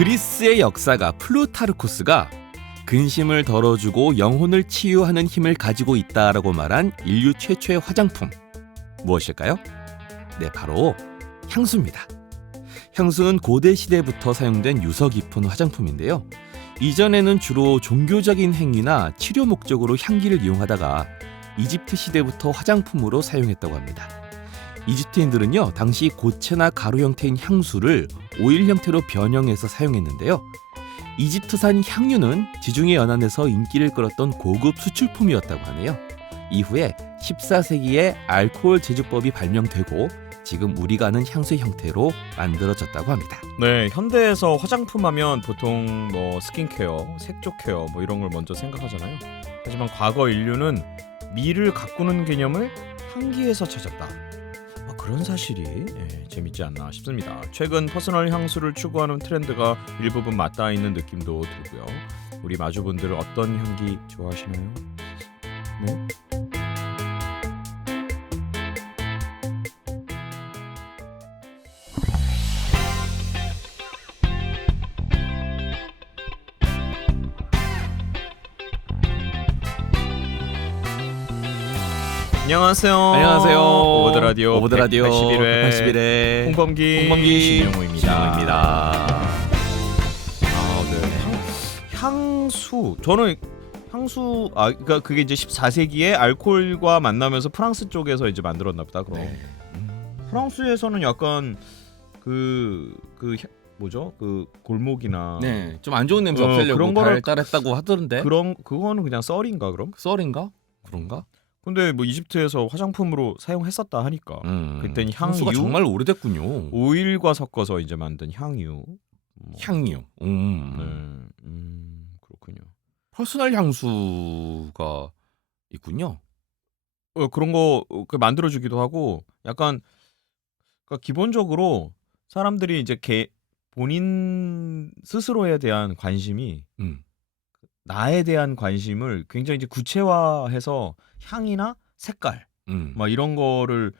그리스의 역사가 플루타르코스가 근심을 덜어주고 영혼을 치유하는 힘을 가지고 있다라고 말한 인류 최초의 화장품 무엇일까요? 네, 바로 향수입니다. 향수는 고대 시대부터 사용된 유서 깊은 화장품인데요. 이전에는 주로 종교적인 행위나 치료 목적으로 향기를 이용하다가 이집트 시대부터 화장품으로 사용했다고 합니다. 이집트인들은요, 당시 고체나 가루 형태인 향수를 오일 형태로 변형해서 사용했는데요. 이집트산 향유는 지중해 연안에서 인기를 끌었던 고급 수출품이었다고 하네요. 이후에 14세기에 알코올 제조법이 발명되고 지금 우리가 아는 향수의 형태로 만들어졌다고 합니다. 네, 현대에서 화장품 하면 보통 뭐 스킨케어, 색조 케어 뭐 이런 걸 먼저 생각하잖아요. 하지만 과거 인류는 미를 가꾸는 개념을 향기에서 찾았다. 그런 사실이 재밌지 않나 싶습니다. 최근 퍼스널 향수를 추구하는 트렌드가 일부분 맞닿아 있는 느낌도 들고요. 우리 마주분들 어떤 향기 좋아하시나요? 네? 안녕하세요. 안녕하세요. 오버드라디오 오버드라디오 181회 홍범기 신영호입니다. 향수. 저는 향수 그러니까 그게 이제 14세기에 알코올과 만나면서 프랑스 쪽에서 이제 만들었나 보다. 그럼. 네. 프랑스에서는 약간 뭐죠? 그 골목이나 네, 좀 안 좋은 냄새 없애려고 그런 거를 발달했다고 하던데. 그거는 그냥 썰인가 그럼? 썰인가? 그런가? 근데 뭐 이집트에서 화장품으로 사용했었다 하니까 그때는 향수가 정말 오래됐군요. 오일과 섞어서 이제 만든 향유. 향유. 그렇군요. 퍼스널 향수가 있군요. 그런 거 만들어주기도 하고 약간 그러니까 기본적으로 사람들이 이제 본인 스스로에 대한 관심이 나에 대한 관심을 굉장히 이제 구체화해서 향이나 색깔 막 이런 거를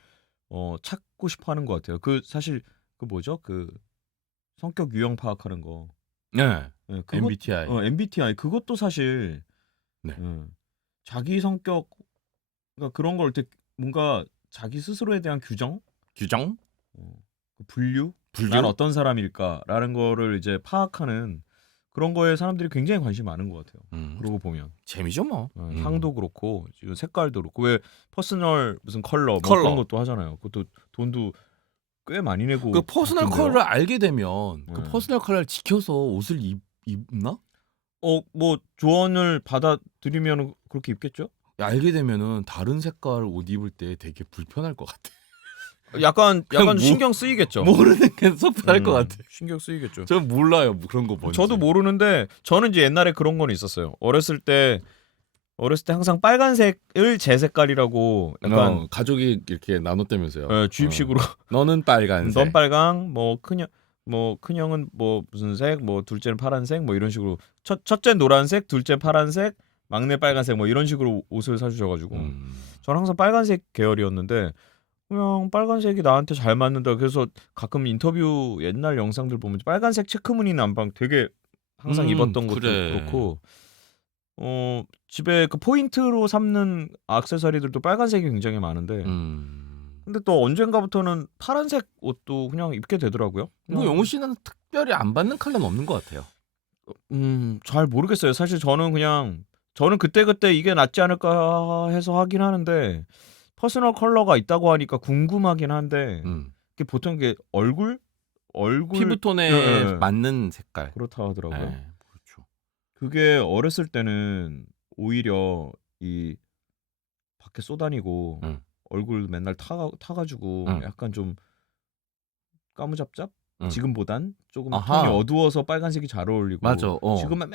찾고 싶어 하는 것 같아요. 사실 뭐죠? 성격 유형 파악하는 거. 네. MBTI. MBTI 그것도 사실 네. 자기 성격 그러니까 그런 걸 뭔가 자기 스스로에 대한 규정? 분류? 난 어떤 사람일까라는 거를 이제 파악하는 그런 거에 사람들이 굉장히 관심이 많은 것 같아요. 그러고 보면 재미죠 뭐. 향도 그렇고 지금 색깔도 그렇고 왜 퍼스널 무슨 컬러 뭐 그런 것도 하잖아요. 그것도 돈도 꽤 많이 내고. 그 퍼스널 바쁜데요? 컬러를 알게 되면 그 퍼스널 컬러를 지켜서 옷을 입나? 뭐 조언을 받아들이면 그렇게 입겠죠? 알게 되면은 다른 색깔 옷 입을 때 되게 불편할 것 같아. 약간 신경 쓰이겠죠. 모르는 게 속상할 것 같아. 신경 쓰이겠죠. 저는 몰라요, 그런 거 뭔지. 저도 모르는데 저는 이제 옛날에 그런 건 있었어요. 어렸을 때 항상 빨간색을 제 색깔이라고 약간 가족이 이렇게 나눴다면서요. 주입식으로. 너는 빨간색. 넌 빨강, 큰형은 뭐 무슨 색, 뭐 둘째는 파란색, 뭐 이런 식으로 첫째 노란색, 둘째 파란색, 막내 빨간색 뭐 이런 식으로 옷을 사주셔가지고 저는 항상 빨간색 계열이었는데 그냥 빨간색이 나한테 잘 맞는다. 그래서 가끔 인터뷰 옛날 영상들 보면 빨간색 체크무늬 남방 되게 항상 입었던 것도 그렇고 집에 그 포인트로 삼는 액세서리들도 빨간색이 굉장히 많은데 근데 또 언젠가부터는 파란색 옷도 그냥 입게 되더라고요. 뭐 영호 씨는 특별히 안 받는 컬러는 없는 것 같아요. 잘 모르겠어요. 사실 저는 그때 이게 낫지 않을까 해서 하긴 하는데 퍼스널 컬러가 있다고 하니까 궁금하긴 한데 이게 보통 이게 얼굴 피부톤에 맞는 색깔 그렇다 하더라고요. 네, 그렇죠. 그게 어렸을 때는 오히려 이 밖에 쏘다니고 얼굴 맨날 타가지고 약간 좀 까무잡잡? 지금보단 조금 톤이 어두워서 빨간색이 잘 어울리고. 맞아. 지금은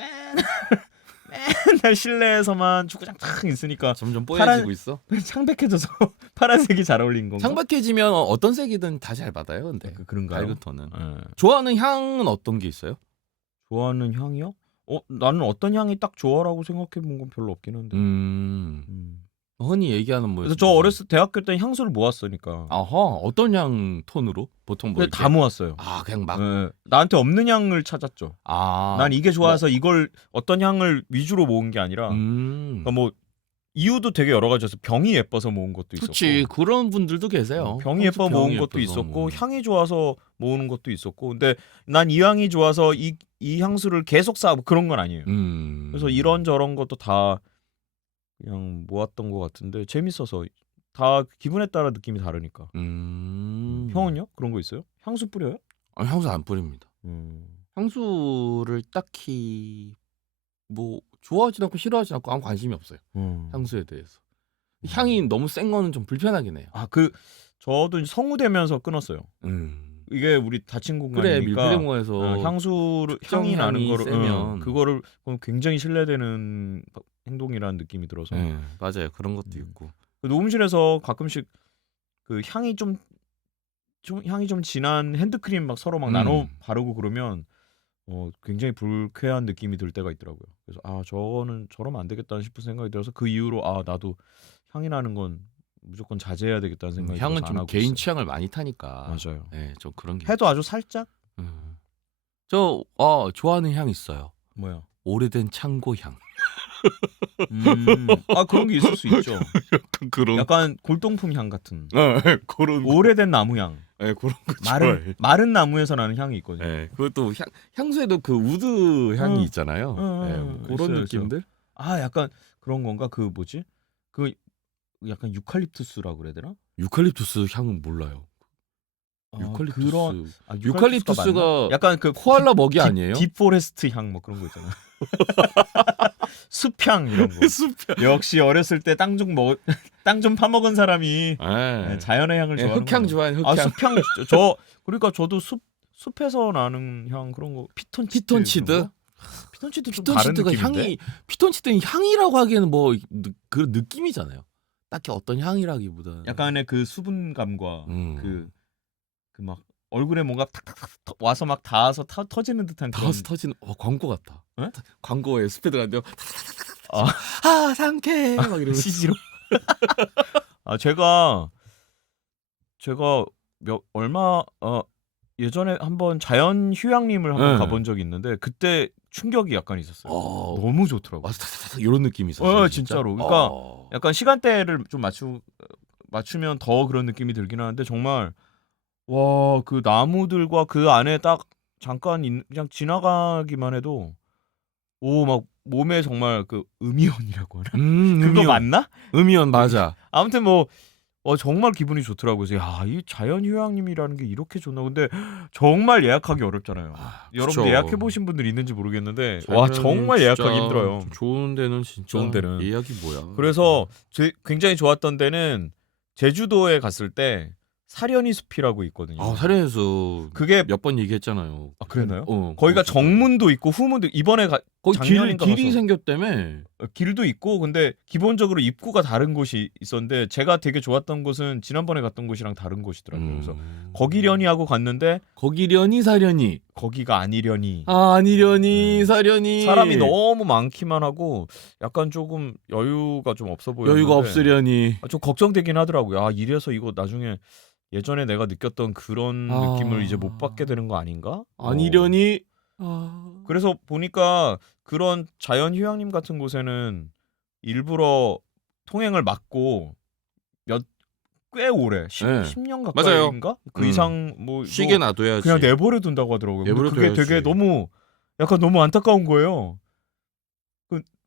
맨날 실내에서만 축구장 탁 있으니까 점점 뽀얘지고 있어. 창백해져서 파란색이 잘 어울리는 건가? 창백해지면 어떤 색이든 다 잘 받아요. 근데 그런가요? 밝은 톤은. 좋아하는 향은 어떤 게 있어요? 좋아하는 향이요? 나는 어떤 향이 딱 좋아라고 생각해 본 건 별로 없긴 한데. 흔히 얘기하는 뭐. 그래서 저 어렸을 때 대학교 때 향수를 모았으니까. 아하, 어떤 향 톤으로 보통 뭐 근데 다 모았어요. 아, 그냥 막. 예, 나한테 없는 향을 찾았죠. 아, 난 이게 좋아서 이걸 어떤 향을 위주로 모은 게 아니라 그러니까 뭐 이유도 되게 여러 가지였어. 병이 예뻐서 모은 것도 있었고. 그렇지, 그런 분들도 계세요. 병이 예뻐 모은 것도 있었고 향이 좋아서 모으는 것도 있었고. 근데 난 이 향이 좋아서 이 향수를 계속 쌓고 그런 건 아니에요. 그래서 이런 저런 것도 다 그냥 모았던 것 같은데 재밌어서 다 기분에 따라 느낌이 다르니까. 형은요? 그런 거 있어요? 향수 뿌려요? 향수 안 뿌립니다. 향수를 딱히 뭐 좋아하진 않고 싫어하진 않고 아무 관심이 없어요. 향수에 대해서. 향이 너무 센 거는 좀 불편하긴 해요. 저도 이제 성우되면서 끊었어요. 이게 우리 닫힌 그래, 공간이니까 밀폐공간에서 향수를 특정 향이 나는 향이 거를 세면. 그거를 굉장히 신뢰되는 행동이라는 느낌이 들어서 네, 맞아요. 그런 것도 음. 있고. 그 녹음실에서 가끔씩 그 향이 좀 진한 핸드크림 막 서로 막 나눠 바르고 그러면 굉장히 불쾌한 느낌이 들 때가 있더라고요. 그래서 저러면 안 되겠다 싶은 생각이 들어서 그 이후로 나도 향이 나는 건 무조건 자제해야 되겠다는 생각이 향은 들어서 안 좀 하고 개인 있어요. 취향을 많이 타니까. 맞아요. 네, 좀 그런 게. 해도 아주 살짝 저 좋아하는 향 있어요. 뭐야? 오래된 창고 향. 그런 게 있을 수 있죠. 그런. 약간 골동품 향 같은. 그런. 오래된 나무 향. 네, 그런 거 좋아해. 마른 나무에서 나는 향이 있거든요. 네, 그것도 향수에도 그 우드 향이 있잖아요. 네, 뭐 그런 있어요, 느낌들. 약간 그런 건가? 그 뭐지? 그 약간 유칼립투스라고 그래야 되나? 유칼립투스 향은 몰라요. 유칼립투스. 유칼립투스가 약간 그 코알라 먹이 아니에요? 딥포레스트 향 뭐 그런 거 있잖아. 숲향 이런 거. 숲향. 역시 어렸을 때 땅 좀 파먹은 사람이 네. 자연의 향을 좋아하는 흑향 좋아해요. 흑향. 숲향. 그러니까 저도 숲에서 나는 향 그런 거 피톤치드. 피톤치드 좀 다른 피톤치드가 느낌인데? 피톤치드는 향이라고 하기에는 뭐 그 느낌이잖아요. 딱히 어떤 향이라기보다. 약간의 그 수분감과 그 막 얼굴에 뭔가 탁탁탁 와서 막 닿아서 터지는 듯한 그런. 닿아서 터지는 광고 같다. 네? 광고에 스페 들어갔는데요. 상쾌 막 이러면서. CG로. 제가 예전에 한번 자연 휴양림을 한번 가본 적이 있는데 그때 충격이 약간 있었어요. 너무 좋더라고요. 이런 느낌이 있었어요. 진짜로. 그러니까 약간 시간대를 좀 맞추면 더 그런 느낌이 들긴 하는데 정말 와, 그 나무들과 그 안에 딱 잠깐 그냥 지나가기만 해도 막 몸에 정말 그 음이온이라고 하나? 그거 음이온. 맞나? 음이온 맞아. 아무튼 정말 기분이 좋더라고요. 그래서 이 자연휴양림이라는 게 이렇게 좋나? 근데 정말 예약하기 어렵잖아요. 여러분 예약해 보신 분들 있는지 모르겠는데 정말 예약하기 힘들어요. 좋은 데는 진짜 좋은 데는. 예약이 뭐야. 그래서 굉장히 좋았던 데는 제주도에 갔을 때 사려니 숲이라고 있거든요. 사려니에서 그게 몇 번 얘기했잖아요. 그랬나요? 거기가 정문도 있고 후문도 이번에 거기 작년인가 길이 가서. 생겼다며. 길도 있고 근데 기본적으로 입구가 다른 곳이 있었는데 제가 되게 좋았던 곳은 지난번에 갔던 곳이랑 다른 곳이더라고요. 그래서 거기려니 하고 갔는데 거기려니 사려니. 거기가 아니려니. 아니려니 사려니. 사람이 너무 많기만 하고 약간 조금 여유가 좀 없어 보였는데. 여유가 없으려니. 좀 걱정되긴 하더라고요. 이래서 이거 나중에 예전에 내가 느꼈던 그런 느낌을 이제 못 받게 되는 거 아닌가? 아니려니. 그래서 보니까 그런 자연휴양림 같은 곳에는 일부러 통행을 막고 꽤 오래 10년 가까이인가? 그 이상 쉬게 놔둬야지. 그냥 내버려 둔다고 하더라고요. 근데 그게 되게 너무 안타까운 거예요.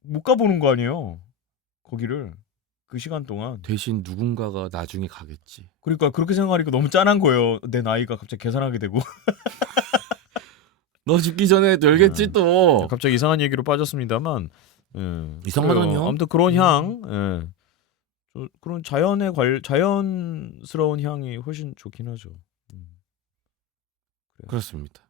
못 가보는 거 아니에요. 거기를 그 시간 동안. 대신 누군가가 나중에 가겠지. 그러니까 그렇게 생각하니까 너무 짠한 거예요. 내 나이가 갑자기 계산하게 되고. 너 죽기 전에 놀겠지 또. 갑자기 이상한 얘기로 빠졌습니다만. 이상하던 향? 아무튼 그런 향. 그런 자연스러운 향이 훨씬 좋긴 하죠. 그렇습니다.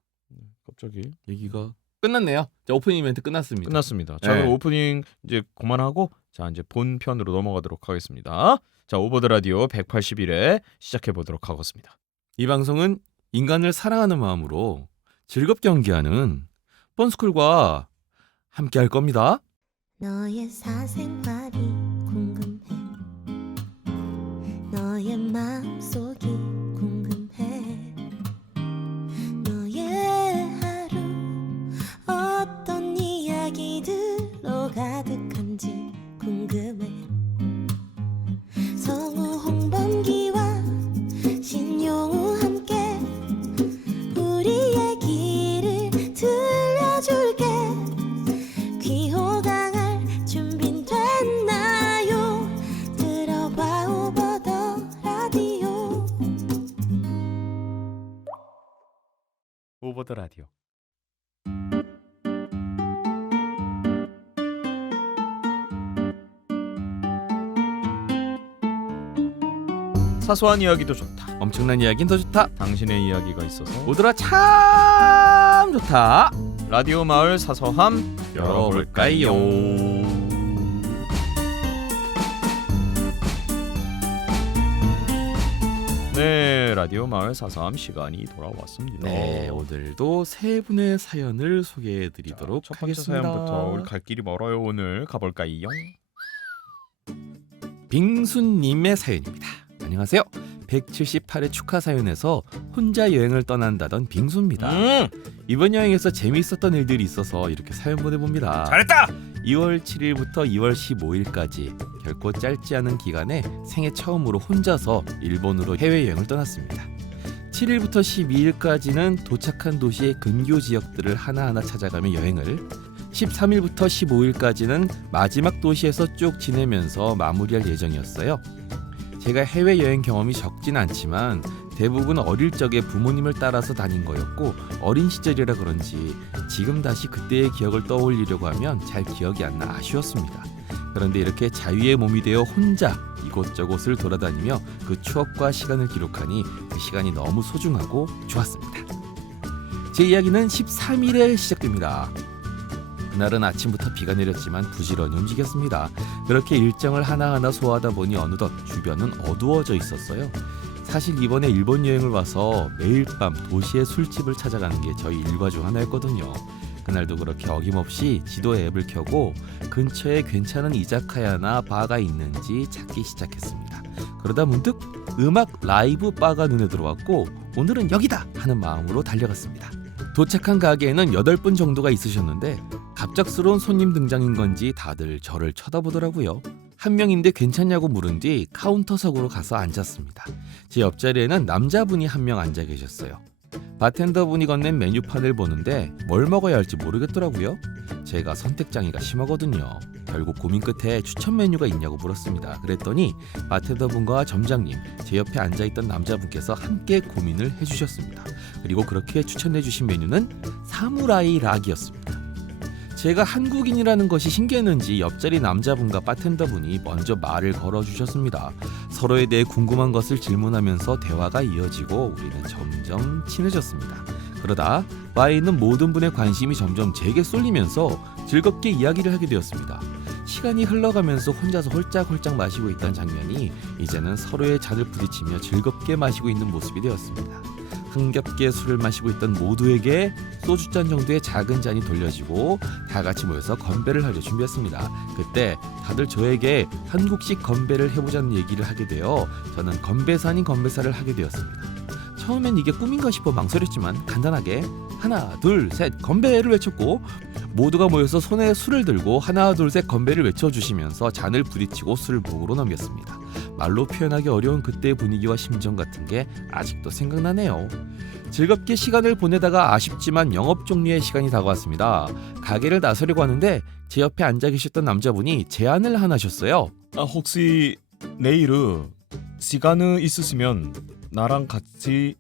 갑자기 얘기가 끝났네요. 자, 오프닝 이벤트 끝났습니다. 자, 그럼 오프닝 이제 그만하고 자 이제 본편으로 넘어가도록 하겠습니다. 자, 오버 더 라디오 181회 시작해 보도록 하겠습니다. 이 방송은 인간을 사랑하는 마음으로 즐겁게 연기하는 뻔스쿨과 함께 할 겁니다. 너의 사생활이 궁금해. 너의 마음속이 궁금해. 너의 하루 어떤 이야기들로 가득한지 궁금해. 성우 홍범기와 신용우 함께 우리 얘기를 들려줄게. 귀호강할 준비 됐나요? 들어봐 오버더 라디오. 오버더 라디오. 사소한 이야기도 좋다. 엄청난 이야기는 더 좋다. 당신의 이야기가 있어서 오더라 참 좋다. 라디오 마을 사서함 열어볼까요? 네, 라디오 마을 사서함 시간이 돌아왔습니다. 네, 오늘도 세 분의 사연을 소개해드리도록 첫 번째 하겠습니다. 사연부터 우리 갈 길이 멀어요. 오늘 가볼까요? 빙수님의 사연입니다. 안녕하세요. 178회 축하 사연에서 혼자 여행을 떠난다던 빙수입니다. 이번 여행에서 재미있었던 일들이 있어서 이렇게 사연 보내봅니다. 잘했다! 2월 7일부터 2월 15일까지 결코 짧지 않은 기간에 생애 처음으로 혼자서 일본으로 해외여행을 떠났습니다. 7일부터 12일까지는 도착한 도시의 근교 지역들을 하나하나 찾아가며 여행을, 13일부터 15일까지는 마지막 도시에서 쭉 지내면서 마무리할 예정이었어요. 제가 해외여행 경험이 적진 않지만 대부분 어릴 적에 부모님을 따라서 다닌 거였고 어린 시절이라 그런지 지금 다시 그때의 기억을 떠올리려고 하면 잘 기억이 안 나 아쉬웠습니다. 그런데 이렇게 자유의 몸이 되어 혼자 이곳저곳을 돌아다니며 그 추억과 시간을 기록하니 그 시간이 너무 소중하고 좋았습니다. 제 이야기는 13일에 시작됩니다. 그날은 아침부터 비가 내렸지만 부지런히 움직였습니다. 그렇게 일정을 하나하나 소화하다 보니 어느덧 주변은 어두워져 있었어요. 사실 이번에 일본 여행을 와서 매일 밤 도시의 술집을 찾아가는 게 저희 일과 중 하나였거든요. 그날도 그렇게 어김없이 지도 앱을 켜고 근처에 괜찮은 이자카야나 바가 있는지 찾기 시작했습니다. 그러다 문득 음악 라이브 바가 눈에 들어왔고 오늘은 여기다 하는 마음으로 달려갔습니다. 도착한 가게에는 8분 정도가 있으셨는데 갑작스러운 손님 등장인 건지 다들 저를 쳐다보더라고요. 한 명인데 괜찮냐고 물은 뒤 카운터석으로 가서 앉았습니다. 제 옆자리에는 남자분이 한 명 앉아 계셨어요. 바텐더분이 건넨 메뉴판을 보는데 뭘 먹어야 할지 모르겠더라고요. 제가 선택장애가 심하거든요. 결국 고민 끝에 추천 메뉴가 있냐고 물었습니다. 그랬더니 바텐더분과 점장님, 제 옆에 앉아있던 남자분께서 함께 고민을 해주셨습니다. 그리고 그렇게 추천해주신 메뉴는 사무라이 락이었습니다. 제가 한국인이라는 것이 신기했는지 옆자리 남자분과 바텐더분이 먼저 말을 걸어주셨습니다. 서로에 대해 궁금한 것을 질문하면서 대화가 이어지고 우리는 점점 친해졌습니다. 그러다 바에 있는 모든 분의 관심이 점점 제게 쏠리면서 즐겁게 이야기를 하게 되었습니다. 시간이 흘러가면서 혼자서 홀짝홀짝 마시고 있던 장면이 이제는 서로의 잔을 부딪히며 즐겁게 마시고 있는 모습이 되었습니다. 흥겹게 술을 마시고 있던 모두에게 소주잔 정도의 작은 잔이 돌려지고 다 같이 모여서 건배를 하려 준비했습니다. 그때 다들 저에게 한국식 건배를 해보자는 얘기를 하게 되어 저는 건배사 아닌 건배사를 하게 되었습니다. 처음엔 이게 꿈인가 싶어 망설였지만 간단하게 하나 둘 셋 건배를 외쳤고 모두가 모여서 손에 술을 들고 하나 둘 셋 건배를 외쳐주시면서 잔을 부딪히고 술을 목으로 넘겼습니다. 말로 표현하기 어려운 그때의 분위기와 심정 같은 게 아직도 생각나네요. 즐겁게 시간을 보내다가 아쉽지만 영업 종료의 시간이 다가왔습니다. 가게를 나서려고 하는데 제 옆에 앉아 계셨던 남자분이 제안을 하나 하셨어요. 혹시 내일 시간 있으시면 나랑 같이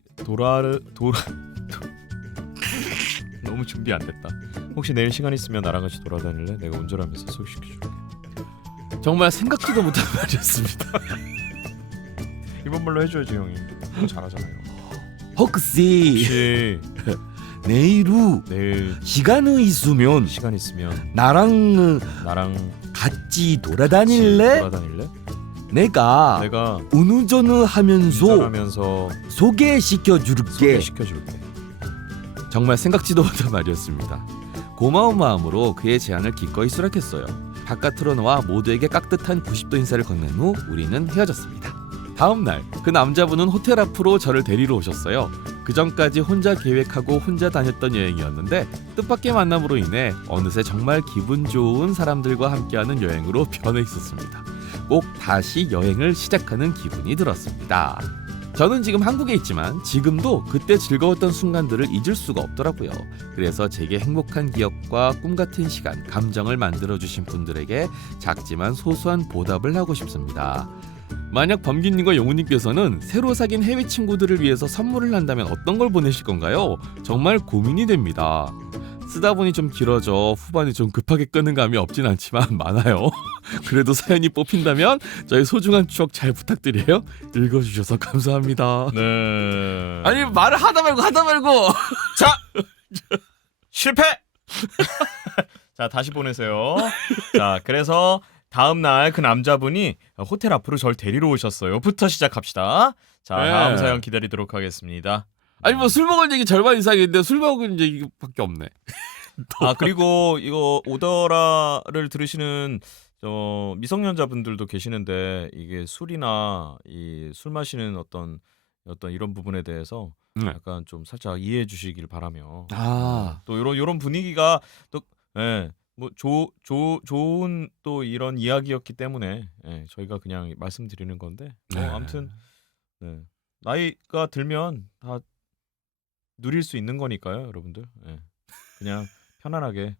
너무 준비 안 됐다. 혹시 내일 시간 있으면 나랑 같이 돌아다닐래? 내가 운전하면서 소개시켜줄게. 정말 생각지도 못한 말이었습니다. 이번 말로 해줘야지 형이. 형 잘하잖아요. 혹시 혹시 내일 시간이 있으면 시간 있으면 나랑 같이 돌아다닐래? 내가 운전을 하면서 운전하면서 소개시켜줄게. 소개시켜줄게. 정말 생각지도 못한 말이었습니다. 고마운 마음으로 그의 제안을 기꺼이 수락했어요. 바깥으로 나와 모두에게 깍듯한 90도 인사를 건넨 후 우리는 헤어졌습니다. 다음 날 그 남자분은 호텔 앞으로 저를 데리러 오셨어요. 그 전까지 혼자 계획하고 혼자 다녔던 여행이었는데 뜻밖의 만남으로 인해 어느새 정말 기분 좋은 사람들과 함께하는 여행으로 변해 있었습니다. 꼭 다시 여행을 시작하는 기분이 들었습니다. 저는 지금 한국에 있지만 지금도 그때 즐거웠던 순간들을 잊을 수가 없더라고요. 그래서 제게 행복한 기억과 꿈 같은 시간, 감정을 만들어주신 분들에게 작지만 소소한 보답을 하고 싶습니다. 만약 범기님과 용우님께서는 새로 사귄 해외 친구들을 위해서 선물을 한다면 어떤 걸 보내실 건가요? 정말 고민이 됩니다. 쓰다 보니 좀 길어져 후반에 좀 급하게 끄는 감이 없진 않지만 많아요. 그래도 사연이 뽑힌다면 저희 소중한 추억 잘 부탁드려요. 읽어주셔서 감사합니다. 네. 아니 말을 하다 말고 자 실패. 자 다시 보내세요. 자 그래서 다음 날 그 남자분이 호텔 앞으로 절 데리러 오셨어요.부터 시작합시다. 자 네. 다음 사연 기다리도록 하겠습니다. 아니 뭐 술 먹을 얘기 절반 이상인데 술 먹은 얘기밖에 없네. 아 그리고 이거 오더라를 들으시는 미성년자분들도 계시는데 이게 술이나 이 술 마시는 어떤 이런 부분에 대해서 네. 약간 좀 살짝 이해해 주시길 바라며 아. 또 요런 분위기가 또 예. 뭐 좋은 또 이런 이야기였기 때문에 예, 저희가 그냥 말씀드리는 건데 네. 아무튼 네. 나이가 들면 다 누릴 수 있는 거니까요, 여러분들. 예. 그냥 편안하게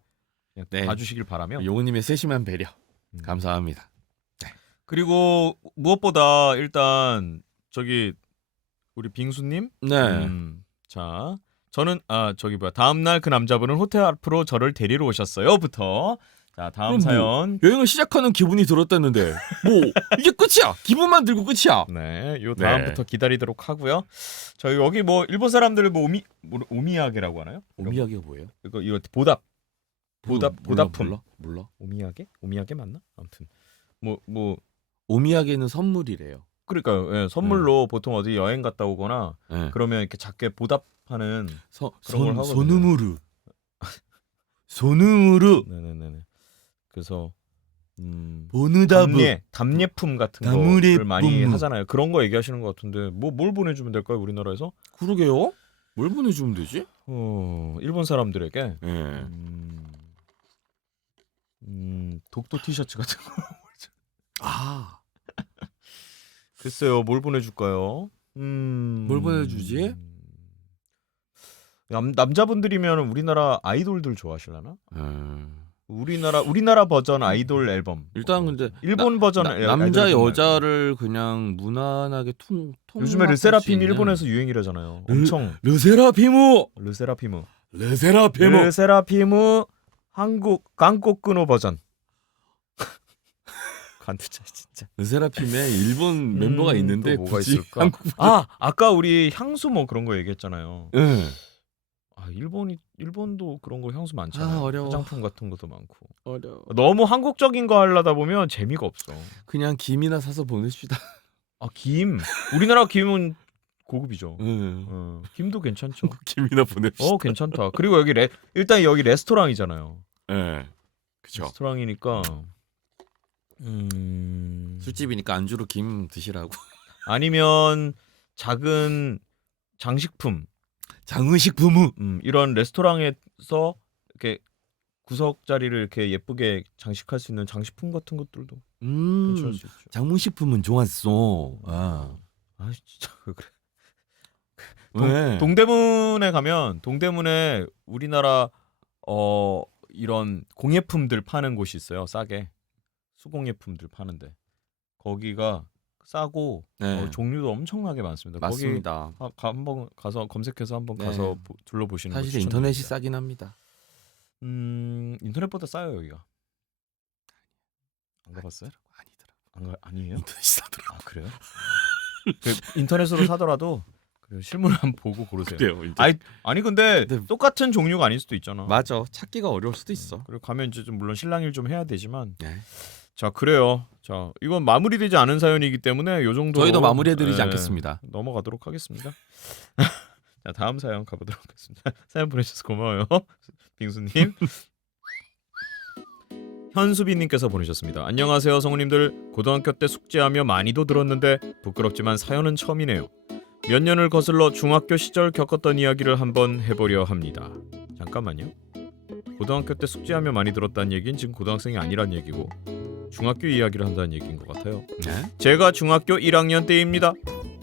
그냥 네. 봐주시길 바라며. 용우님의 세심한 배려 감사합니다. 그리고 무엇보다 일단 저기 우리 빙수님, 네. 자 저는 다음 날 그 남자분은 호텔 앞으로 저를 데리러 오셨어요.부터 자 다음 그럼 사연. 여행을 시작하는 기분이 들었다는데 뭐 이게 끝이야. 기분만 들고 끝이야. 네, 요 다음부터 기다리도록 하고요. 저희 여기 뭐 일본 사람들 뭐 오미야게라고 하나요? 오미야게가 뭐예요? 이거 보답품. 몰라. 오미야게 맞나? 아무튼 뭐 오미야게는 선물이래요. 그러니까요. 예, 선물로 보통 어디 여행 갔다 오거나 네. 그러면 이렇게 작게 보답하는 그런 걸 하거든요. 소누무르 네네네. 그래서 보느다브 답례품 같은 나무레 거를 많이 뿜. 하잖아요. 그런 거 얘기하시는 것 같은데 뭘 보내주면 될까요? 우리나라에서? 그러게요. 뭘 보내주면 되지? 일본 사람들에게 예. 독도 티셔츠 같은 거. 아, 글쎄요, 뭘 보내줄까요? 뭘 보내주지? 남자분들이면 우리나라 아이돌들 좋아하실라나? 우리나라 버전 아이돌 앨범. 일단 근데 일본 버전 남자 아이돌 앨범 여자를 그냥 무난하게 요즘에 르세라핌 일본에서 유행이라잖아요. 엄청 르세라핌 르세라핌 한국 끊어 버전. 간두자 진짜. 르세라핌에 일본 멤버가 있는데 또 뭐가 굳이 있을까? 한국 아까 우리 향수 뭐 그런 거 얘기했잖아요. 예. 일본도 그런 거 향수 많잖아요. 어려워. 화장품 같은 것도 많고. 어려워. 너무 한국적인 거 하려다 보면 재미가 없어. 그냥 김이나 사서 보내십시다. 김. 우리나라 김은 고급이죠. 예. 김도 괜찮죠. 김이나 보냅시다. 괜찮다. 그리고 일단 여기 레스토랑이잖아요. 예. 그죠. 레스토랑이니까 술집이니까 안주로 김 드시라고. 아니면 작은 장식품, 장의식품우. 이런 레스토랑에서 이렇게 구석 자리를 이렇게 예쁘게 장식할 수 있는 장식품 같은 것들도 괜찮을 수 있죠. 장문식품은 좋았어. 진짜 왜 그래? 왜? 동대문에 가면 동대문에 우리나라 이런 공예품들 파는 곳이 있어요. 싸게 수공예품들 파는데 거기가 싸고 네. 종류도 엄청나게 많습니다. 맞습니다. 거기 한번 가서 검색해서 한번 네. 가서 둘러보시는 거 사실 추천드립니다. 인터넷이 싸긴 합니다. 인터넷보다 싸요 여기가. 안 가봤어요? 아니더라. 아니에요? 인터넷이 싸더라. 그래요? 인터넷으로 사더라도 실물을 한번 보고 고르세요. 그래요. 아니 근데 근데- 똑같은 종류가 아닐 수도 있잖아. 맞아. 찾기가 어려울 수도 있어. 그리고 가면 이제 물론 실랑이를 좀 해야 되지만 네. 자 그래요. 자 이건 마무리되지 않은 사연이기 때문에 요 정도 저희도 마무리해드리지 않겠습니다. 넘어가도록 하겠습니다. 자 다음 사연 가보도록 하겠습니다. 사연 보내주셔서 고마워요, 빙수님. 현수빈님께서 보내셨습니다. 안녕하세요 성우님들. 고등학교 때 숙제하며 많이도 들었는데 부끄럽지만 사연은 처음이네요. 몇 년을 거슬러 중학교 시절 겪었던 이야기를 한번 해보려 합니다. 잠깐만요. 고등학교 때 숙제하며 많이 들었다는 얘기는 지금 고등학생이 아니란 얘기고 중학교 이야기를 한다는 얘기인 것 같아요. 네? 제가 중학교 1학년 때입니다.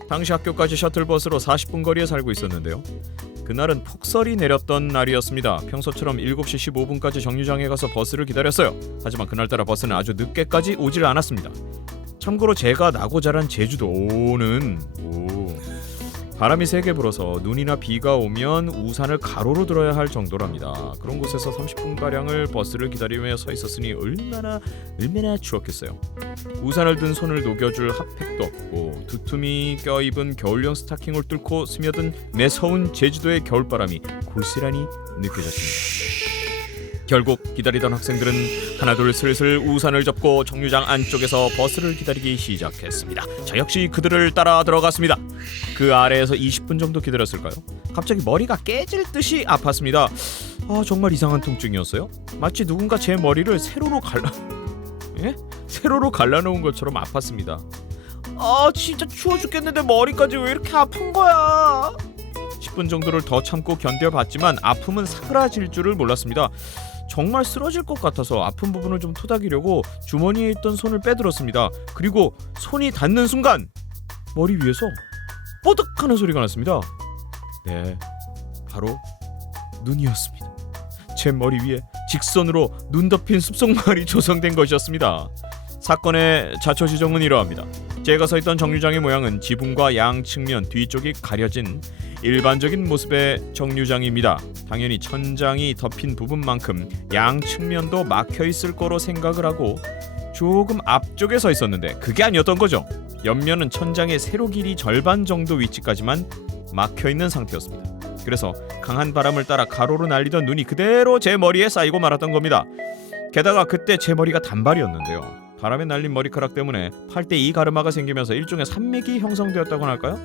당시 학교까지 셔틀버스로 40분 거리에 살고 있었는데요. 그날은 폭설이 내렸던 날이었습니다. 평소처럼 7시 15분까지 정류장에 가서 버스를 기다렸어요. 하지만 그날따라 버스는 아주 늦게까지 오질 않았습니다. 참고로 제가 나고 자란 제주도는 바람이 세게 불어서 눈이나 비가 오면 우산을 가로로 들어야 할 정도랍니다. 그런 곳에서 30분가량을 버스를 기다리며 서 있었으니 얼마나 추웠겠어요. 우산을 든 손을 녹여줄 핫팩도 없고 두툼이 껴입은 겨울용 스타킹을 뚫고 스며든 매서운 제주도의 겨울바람이 골실하니 느껴졌습니다. 결국 기다리던 학생들은 하나둘 슬슬 우산을 접고 정류장 안쪽에서 버스를 기다리기 시작했습니다. 저 역시 그들을 따라 들어갔습니다. 그 아래에서 20분 정도 기다렸을까요? 갑자기 머리가 깨질 듯이 아팠습니다. 정말 이상한 통증이었어요. 마치 누군가 제 머리를 세로로 갈라놓은 것처럼 아팠습니다. 진짜 추워 죽겠는데 머리까지 왜 이렇게 아픈 거야? 10분 정도를 더 참고 견뎌봤지만 아픔은 사그라질 줄을 몰랐습니다. 정말 쓰러질 것 같아서 아픈 부분을 좀 토닥이려고 주머니에 있던 손을 빼들었습니다. 그리고 손이 닿는 순간 머리 위에서 뽀득하는 소리가 났습니다. 네, 바로 눈이었습니다. 제 머리 위에 직선으로 눈 덮인 숲속마을이 조성된 것이었습니다. 사건의 자초지종은 이러합니다. 제가 서 있던 정류장의 모양은 지붕과 양 측면 뒤쪽이 가려진 일반적인 모습의 정류장입니다. 당연히 천장이 덮인 부분만큼 양 측면도 막혀 있을 거로 생각을 하고 조금 앞쪽에 서 있었는데 그게 아니었던 거죠. 옆면은 천장의 세로 길이 절반 정도 위치까지만 막혀 있는 상태였습니다. 그래서 강한 바람을 따라 가로로 날리던 눈이 그대로 제 머리에 쌓이고 말았던 겁니다. 게다가 그때 제 머리가 단발이었는데요. 바람에 날린 머리카락 때문에 팔대 이 가르마가 생기면서 일종의 산맥이 형성되었다고나 할까요?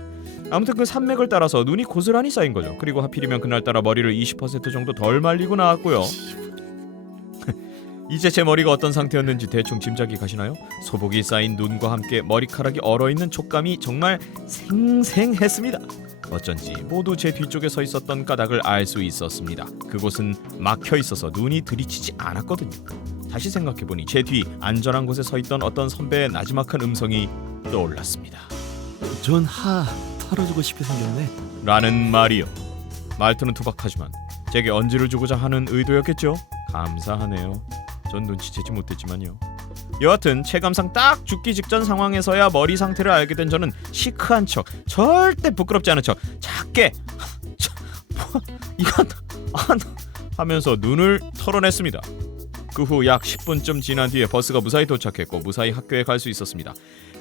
아무튼 그 산맥을 따라서 눈이 고스란히 쌓인 거죠. 그리고 하필이면 그날따라 머리를 20% 정도 덜 말리고 나왔고요. 이제 제 머리가 어떤 상태였는지 대충 짐작이 가시나요? 소복이 쌓인 눈과 함께 머리카락이 얼어있는 촉감이 정말 생생했습니다. 어쩐지 모두 제 뒤쪽에 서 있었던 까닭을 알 수 있었습니다. 그곳은 막혀 있어서 눈이 들이치지 않았거든요. 다시 생각해보니 제 뒤 안전한 곳에 서 있던 어떤 선배의 나지막한 음성이 떠올랐습니다. 전 털어주고 싶게 생겼네. 라는 말이요. 말투는 투박하지만 제게 언지를 주고자 하는 의도였겠죠. 감사하네요. 전 눈치채지 못했지만요. 여하튼 체감상 딱 죽기 직전 상황에서야 머리 상태를 알게 된 저는 시크한 척, 절대 부끄럽지 않은 척 작게 이건 하면서 눈을 털어냈습니다. 그 후 약 10분쯤 지난 뒤에 버스가 무사히 도착했고 무사히 학교에 갈 수 있었습니다.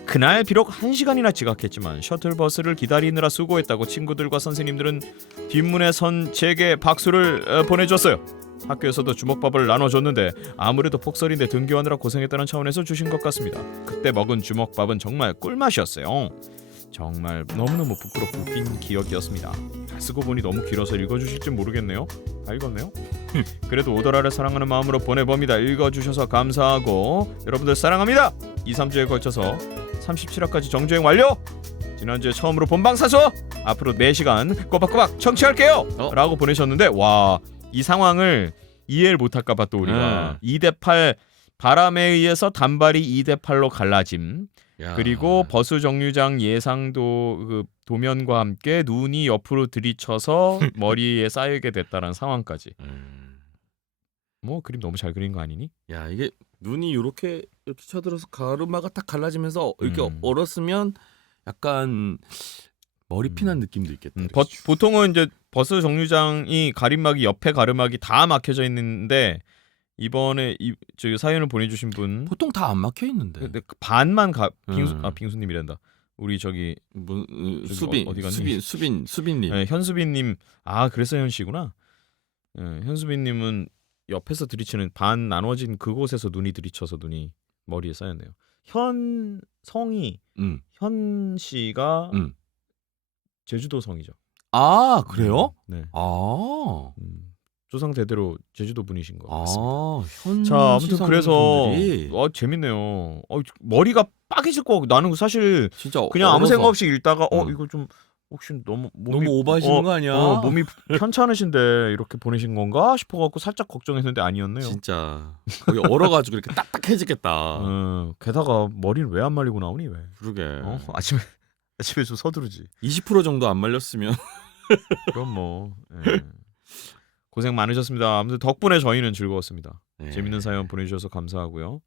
그날 비록 1시간이나 지각했지만 셔틀버스를 기다리느라 수고했다고 친구들과 선생님들은 뒷문에 선 제게 박수를 보내줬어요. 학교에서도 주먹밥을 나눠줬는데 아무래도 폭설인데 등교하느라 고생했다는 차원에서 주신 것 같습니다. 그때 먹은 주먹밥은 정말 꿀맛이었어요. 정말 너무너무 부끄럽고 웃긴 기억이었습니다. 다 쓰고 보니 너무 길어서 읽어주실지 모르겠네요. 다 읽었네요? 그래도 오더라를 사랑하는 마음으로 보내봅니다. 읽어주셔서 감사하고 여러분들 사랑합니다. 2, 3주에 걸쳐서 37화까지 정주행 완료! 지난주에 처음으로 본방사수! 앞으로 4시간 꼬박꼬박 청취할게요! 라고 보내셨는데 와, 이 상황을 이해를 못할까봐 또 우리가 2대8 바람에 의해서 단발이 2대8로 갈라짐. 야. 그리고 버스 정류장 예상도 그 도면과 함께 눈이 옆으로 들이쳐서 머리에 쌓이게 됐다는 상황까지. 뭐 그림 너무 잘 그린 거 아니니? 야, 이게 눈이 이렇게 쳐들어서 가르마가 딱 갈라지면서 이렇게 얼었으면 약간 머리 피난 느낌도 있겠다. 보통은 이제 버스 정류장이 가림막이 옆에 가르막이 다 막혀져 있는데 이번에 저기 사연을 보내주신 분 보통 다 안 막혀 있는데. 근데 반만 빙수님이란다. 우리 저기 수빈님. 네, 현수빈님. 그래서 현씨구나. 네, 현수빈님은 옆에서 들이치는 반 나눠진 그곳에서 눈이 들이쳐서 눈이 머리에 쌓였네요. 성이 현씨가 제주도 성이죠. 아, 그래요? 네. 아. 조상 대대로 제주도 분이신 것 같습니다. 현 자, 아무튼 그래서 분들이 재밌네요. 머리가 빠개질 거 같고 나는 사실 진짜 그냥 아무 얼어서 생각 없이 읽다가 응. 이거 좀 혹시 너무 몸이 너무 오버하시는 거 아니야? 몸이 편찮으신데 이렇게 보내신 건가 싶어갖고 살짝 걱정했는데 아니었네요. 진짜 거의 얼어가지고 이렇게 딱딱해지겠다. 게다가 머리는 왜 안 말리고 나오니 왜? 그러게. 아침에 좀 서두르지. 20% 정도 안 말렸으면 그럼 뭐 고생 많으셨습니다. 아무튼 덕분에 저희는 즐거웠습니다. 네. 재밌는 사연 보내주셔서 감사하고요.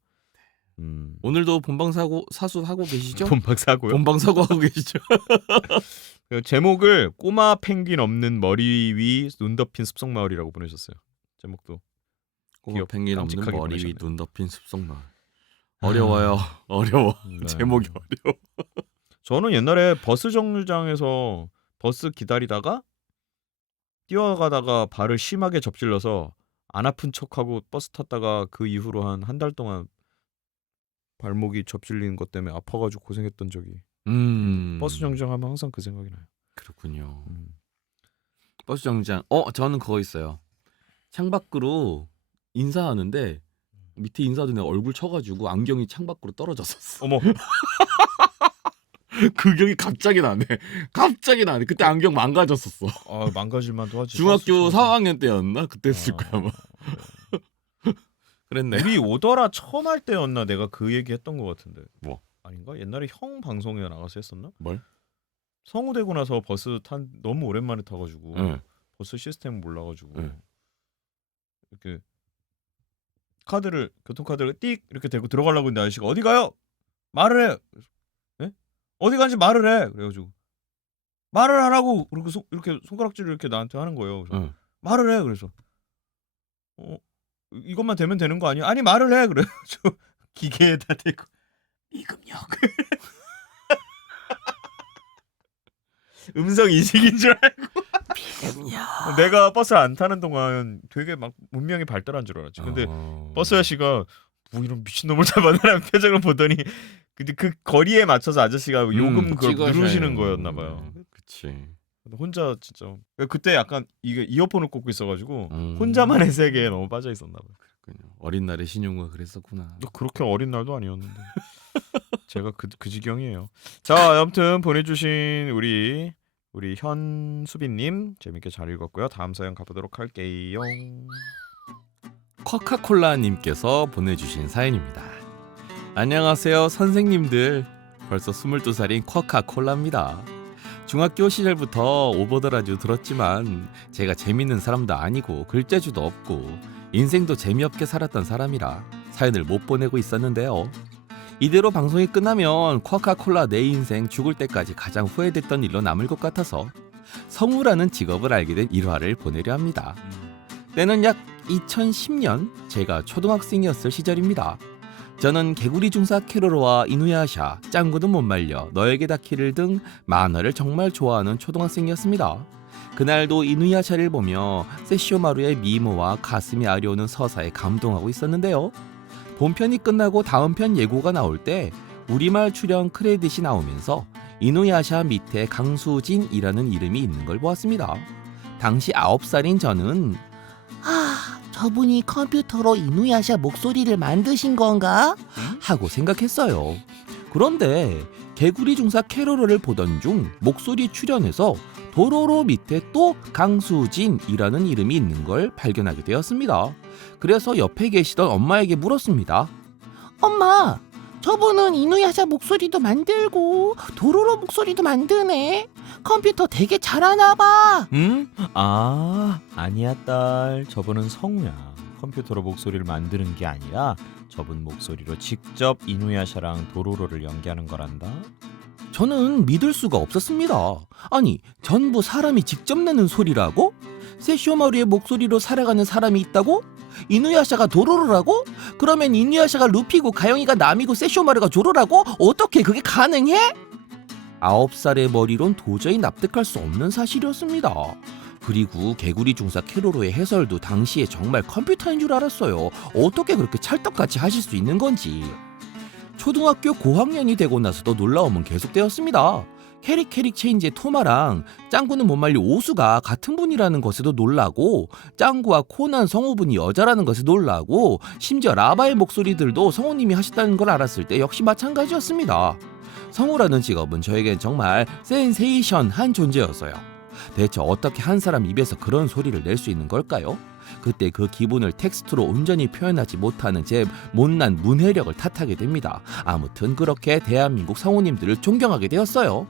오늘도 사수 하고 계시죠? 본방사고요. 본방사고 하고 계시죠? 그 제목을 꼬마 펭귄 없는 머리 위 눈 덮인 숲속마을이라고 보내셨어요. 제목도 꼬마 펭귄 없는 깜찍하게 머리 위 보내셨네. 눈 덮인 숲속마을. 어려워요. 어려워. 네. 제목이 어려워. 저는 옛날에 버스 정류장에서 버스 기다리다가 뛰어가다가 발을 심하게 접질러서 안 아픈 척하고 버스 탔다가 그 이후로 한 달 동안 발목이 접질리는 것 때문에 아파가지고 고생했던 적이. 버스 정류장 하면 항상 그 생각이 나요. 그렇군요. 버스 정류장. 저는 그거 있어요. 창밖으로 인사하는데 밑에 인사하던 애 얼굴 쳐가지고 안경이 창밖으로 떨어졌었어. 어머. 그 기억이 갑자기 나네. 갑자기 나네. 그때 안경 망가졌었어. 망가질만도 하지. 중학교 4학년 때였나? 그때였을 거야 아마. 그랬네. 우리 오더라 처음 할 때였나 내가 그 얘기 했던 것 같은데. 뭐? 아닌가? 옛날에 형 방송에 나가서 했었나? 뭘? 성우되고 나서 버스 너무 오랜만에 타가지고 응. 버스 시스템 몰라가지고 응. 이렇게 교통카드를 띡 이렇게 대고 들어가려고 했는데 아저씨가 어디 가요? 말을 해. 예? 어디 가는지 말을 해. 그래가지고 말을 하라고 그리고 이렇게 손가락질을 이렇게 나한테 하는 거예요. 그래서 응. 말을 해. 그래서 이것만 되면 되는 거 아니야? 아니 말을 해. 그래가지고 기계에다 대고 이금역 음성 인식인 줄 알고 내가 버스를 안 타는 동안 되게 막 문명이 발달한 줄 알았지. 근데 버스 아저씨가 뭐 이런 미친놈을 다 만나라는 표정을 보더니 근데 그 거리에 맞춰서 아저씨가 요금 그걸 누르시는 거였나 봐요. 그치. 혼자 진짜 그때 약간 이게 이어폰을 꽂고 있어가지고 혼자만의 세계에 너무 빠져 있었나 봐요. 어린 날의 신용우가 그랬었구나. 그렇게 어린 날도 아니었는데 제가 그 지경이에요. 자, 아무튼 보내주신 우리 현수빈님 재밌게 잘 읽었고요. 다음 사연 가보도록 할게요. 코카콜라님께서 보내주신 사연입니다. 안녕하세요 선생님들. 벌써 22살인 코카콜라입니다. 중학교 시절부터 오버 더 라디오 들었지만 제가 재밌는 사람도 아니고 글재주도 없고 인생도 재미없게 살았던 사람이라 사연을 못 보내고 있었는데요. 이대로 방송이 끝나면 코카콜라 내 인생 죽을 때까지 가장 후회됐던 일로 남을 것 같아서 성우라는 직업을 알게 된 일화를 보내려 합니다. 때는 약 2010년 제가 초등학생이었을 시절입니다. 저는 개구리 중사 캐로로와 이누야샤, 짱구는 못 말려, 너에게 닿기를 등 만화를 정말 좋아하는 초등학생이었습니다. 그날도 이누야샤를 보며 세시오마루의 미모와 가슴이 아려오는 서사에 감동하고 있었는데요. 본편이 끝나고 다음 편 예고가 나올 때 우리말 출연 크레딧이 나오면서 이누야샤 밑에 강수진이라는 이름이 있는 걸 보았습니다. 당시 9살인 저는 저분이 컴퓨터로 이누야샤 목소리를 만드신 건가? 하고 생각했어요. 그런데 개구리 중사 캐로로를 보던 중 목소리 출연에서 도로로 밑에 또 강수진이라는 이름이 있는 걸 발견하게 되었습니다. 그래서 옆에 계시던 엄마에게 물었습니다. 엄마, 저분은 이누야샤 목소리도 만들고 도로로 목소리도 만드네. 컴퓨터 되게 잘하나 봐. 응? 아니야 딸. 저분은 성우야. 컴퓨터로 목소리를 만드는 게 아니라 저분 목소리로 직접 이누야샤랑 도로로를 연기하는 거란다. 저는 믿을 수가 없었습니다. 아니, 전부 사람이 직접 내는 소리라고? 세쇼마루의 목소리로 살아가는 사람이 있다고? 이누야샤가 도로로라고? 그러면 이누야샤가 루피고 가영이가 남이고 세쇼마루가 조로라고? 어떻게 그게 가능해? 9살의 머리론 도저히 납득할 수 없는 사실이었습니다. 그리고 개구리 중사 캐로로의 해설도 당시에 정말 컴퓨터인 줄 알았어요. 어떻게 그렇게 찰떡같이 하실 수 있는 건지. 초등학교 고학년이 되고 나서도 놀라움은 계속되었습니다. 캐릭 체인지의 토마랑 짱구는 못 말리 오수가 같은 분이라는 것에도 놀라고, 짱구와 코난 성우분이 여자라는 것에 놀라고, 심지어 라바의 목소리들도 성우님이 하셨다는 걸 알았을 때 역시 마찬가지였습니다. 성우라는 직업은 저에겐 정말 센세이션한 존재였어요. 대체 어떻게 한 사람 입에서 그런 소리를 낼 수 있는 걸까요? 그때 그 기분을 텍스트로 온전히 표현하지 못하는 제 못난 문해력을 탓하게 됩니다. 아무튼 그렇게 대한민국 성우님들을 존경하게 되었어요.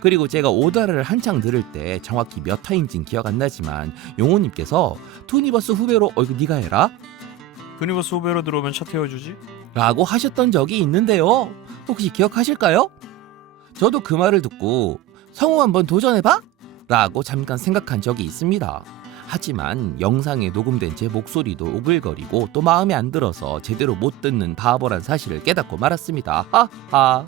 그리고 제가 오더를 한창 들을 때 정확히 몇 화인진 기억 안 나지만 용호님께서 투니버스 후배로 이거 네가 해라? 투니버스 후배로 들어오면 차 태워주지? 라고 하셨던 적이 있는데요. 혹시 기억하실까요? 저도 그 말을 듣고 성우 한번 도전해봐? 라고 잠깐 생각한 적이 있습니다. 하지만 영상에 녹음된 제 목소리도 오글거리고 또 마음에 안 들어서 제대로 못 듣는 바보란 사실을 깨닫고 말았습니다. 하하.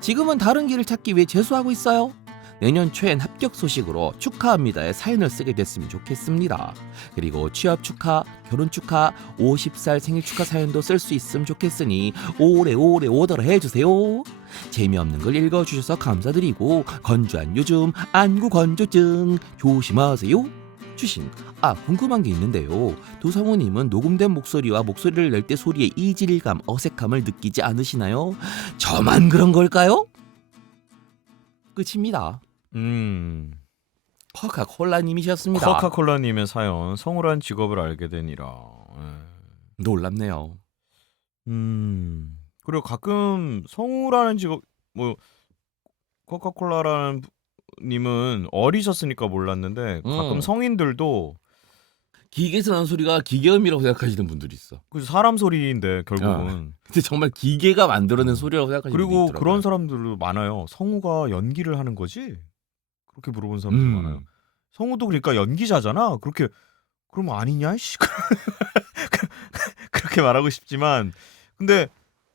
지금은 다른 길을 찾기 위해 재수하고 있어요. 내년 초엔 합격 소식으로 축하합니다에 사연을 쓰게 됐으면 좋겠습니다. 그리고 취업 축하, 결혼 축하, 50살 생일 축하 사연도 쓸 수 있으면 좋겠으니 오래오래 오더를 해주세요. 재미없는 걸 읽어주셔서 감사드리고 건조한 요즘 안구 건조증 조심하세요. 주신 궁금한 게 있는데요. 두 성우님은 녹음된 목소리와 목소리를 낼 때 소리의 이질감, 어색함을 느끼지 않으시나요? 저만 그런 걸까요? 끝입니다. 코카콜라님이셨습니다. 코카콜라님의 사연. 성우란 직업을 알게 되니라. 놀랍네요. 그리고 가끔 성우라는 직업 뭐 코카콜라라는 님은 어리셨으니까 몰랐는데 가끔 성인들도 기계에서 나는 소리가 기계음이라고 생각하시는 분들이 있어. 그 사람 소리인데 결국은. 근데 정말 기계가 만들어낸 소리라고 생각하시는 분들이 그리고 있더라고요. 그런 사람들도 많아요. 성우가 연기를 하는 거지? 그렇게 물어본 사람들 많아요. 성우도 그러니까 연기자잖아. 그렇게 그러면 아니냐? 씨. 그렇게 말하고 싶지만 근데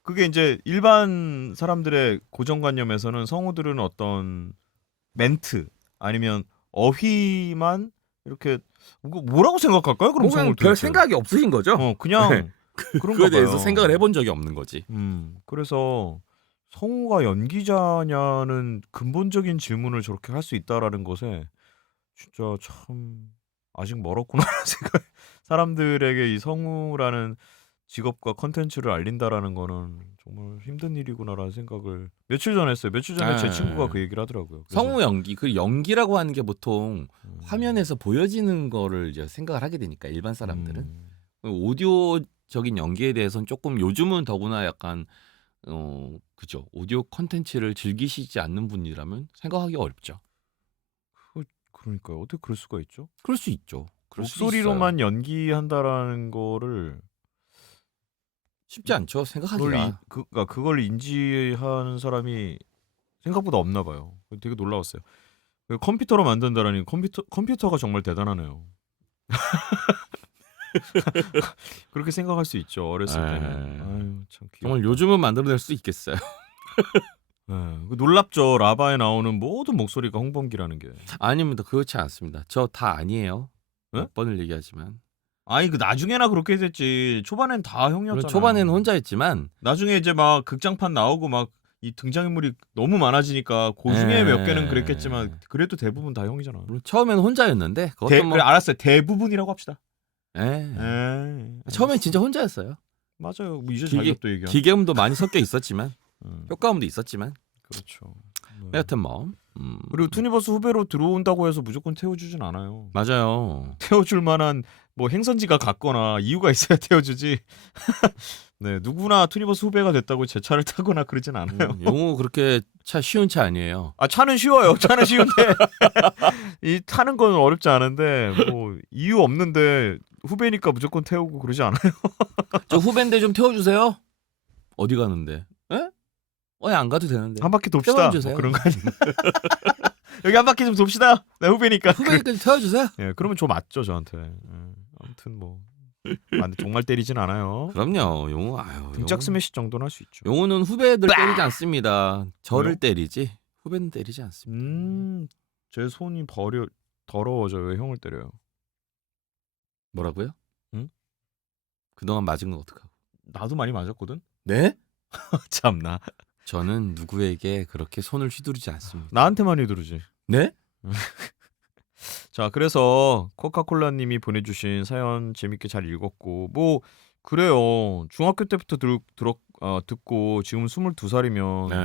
그게 이제 일반 사람들의 고정관념에서는 성우들은 어떤 멘트 아니면 어휘만 이렇게 뭐라고 생각할까요? 그럼 그냥 성우를 별 도대체? 생각이 없으신 거죠? 그냥 네. 그런가 그거에 대해서 봐요. 생각을 해본 적이 없는 거지. 그래서 성우가 연기자냐는 근본적인 질문을 저렇게 할 수 있다라는 것에 진짜 참 아직 멀었구나라는 생각. 사람들에게 이 성우라는 직업과 컨텐츠를 알린다라는 거는 정말 힘든 일이구나라는 생각을 며칠 전에 했어요. 며칠 전에 제 네. 친구가 그 얘기를 하더라고요. 그래서 성우 연기, 그 연기라고 하는 게 보통 화면에서 보여지는 거를 이제 생각을 하게 되니까 일반 사람들은 오디오적인 연기에 대해서는 조금 요즘은 더구나 약간 그죠, 오디오 컨텐츠를 즐기시지 않는 분이라면 생각하기 어렵죠. 그러니까요. 어떻게 그럴 수가 있죠? 그럴 수 있죠. 그럴 수도 목소리로만 연기한다라는 거를 쉽지 않죠. 생각하기가. 그러니까 그걸 인지하는 사람이 생각보다 없나 봐요. 되게 놀라웠어요. 컴퓨터로 만든다라니 컴퓨터가 정말 대단하네요. 그렇게 생각할 수 있죠. 어렸을 때는. 아유, 참 귀엽다. 정말 요즘은 만들어낼 수 있겠어요. 놀랍죠. 라바에 나오는 모든 목소리가 홍범기라는 게. 아닙니다. 그렇지 않습니다. 저 다 아니에요. 네? 몇 번을 얘기하지만. 아니 그 나중에나 그렇게 됐지. 초반엔 다 형이었잖아. 초반에는 혼자였지만 나중에 이제 막 극장판 나오고 막 이 등장인물이 너무 많아지니까 그 중에 몇 개는 그랬겠지만 그래도 대부분 다 형이잖아. 물론 처음에는 혼자였는데 그것도 뭐 그래, 알았어요. 대부분이라고 합시다. 예. 처음엔 진짜 혼자였어요. 맞아요. 뭐 이제 자기가 또 얘기하. 기계음도 많이 섞여 있었지만 효과음도 있었지만 그렇죠. 여하튼 뭐 그리고 투니버스 후배로 들어온다고 해서 무조건 태워주진 않아요. 맞아요. 태워줄 만한 뭐 행선지가 같거나 이유가 있어야 태워주지. 네, 누구나 투니버스 후배가 됐다고 제 차를 타거나 그러진 않아요. 용우 그렇게 차 쉬운 차 아니에요. 아 차는 쉬워요. 차는 쉬운데 이 타는 건 어렵지 않은데 뭐 이유 없는데 후배니까 무조건 태우고 그러지 않아요. 저 후배인데 좀 태워주세요. 어디 가는데? 에? 안 가도 되는데. 한 바퀴 돕시다. 태워주세요. 뭐 그런 거 아니야. 여기 한 바퀴 좀 돕시다. 나 후배니까. 후배니까 태워주세요. 예, 그러면 저 맞죠 저한테. 아무튼 뭐 정말 때리진 않아요. 그럼요. 용우 등짝 스매시 정도는 할 수 있죠. 용우는 후배들 때리지 않습니다. 저를 왜요? 때리지 후배는 때리지 않습니다. 제 손이 더러워져요. 왜 형을 때려요? 뭐라고요? 응? 그동안 맞은 건 어떡하고? 나도 많이 맞았거든. 네? 참나. 저는 누구에게 그렇게 손을 휘두르지 않습니다. 나한테만 휘두르지. 네? 자, 그래서 코카콜라님이 보내주신 사연 재밌게 잘 읽었고 뭐 그래요. 중학교 때부터 듣고 지금 22살이면 네.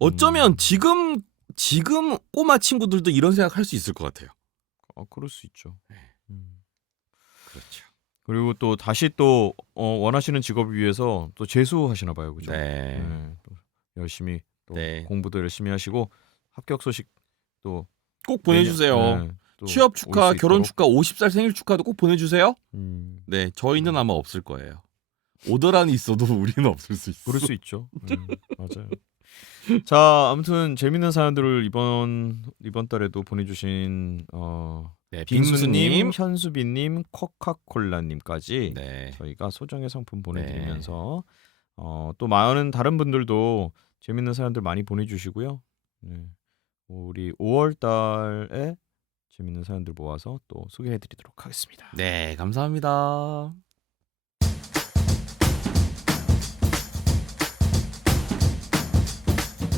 어쩌면 지금 꼬마 친구들도 이런 생각할 수 있을 것 같아요. 그럴 수 있죠. 그렇죠. 그리고 또 다시 또 원하시는 직업을 위해서 또 재수하시나 봐요, 그죠? 네. 또 열심히 또 네. 공부도 열심히 하시고 합격 소식 또 꼭 보내주세요. 네, 또 취업 올 축하, 수 결혼 있도록. 축하, 50살 생일 축하도 꼭 보내주세요. 네, 저희는 아마 없을 거예요. 오더란이 있어도 우리는 없을 수 있어. 그럴 수 있죠. 맞아요. 자, 아무튼 재밌는 사연들을 이번 달에도 보내주신 네, 빙수님, 빙수님. 현수빈님, 코카콜라님까지 네. 저희가 소정의 상품 보내드리면서 또 많은 다른 분들도 재밌는 사연들 많이 보내주시고요. 네. 우리 5월 달에 재밌는 사연들 모아서 또 소개해드리도록 하겠습니다. 네, 감사합니다.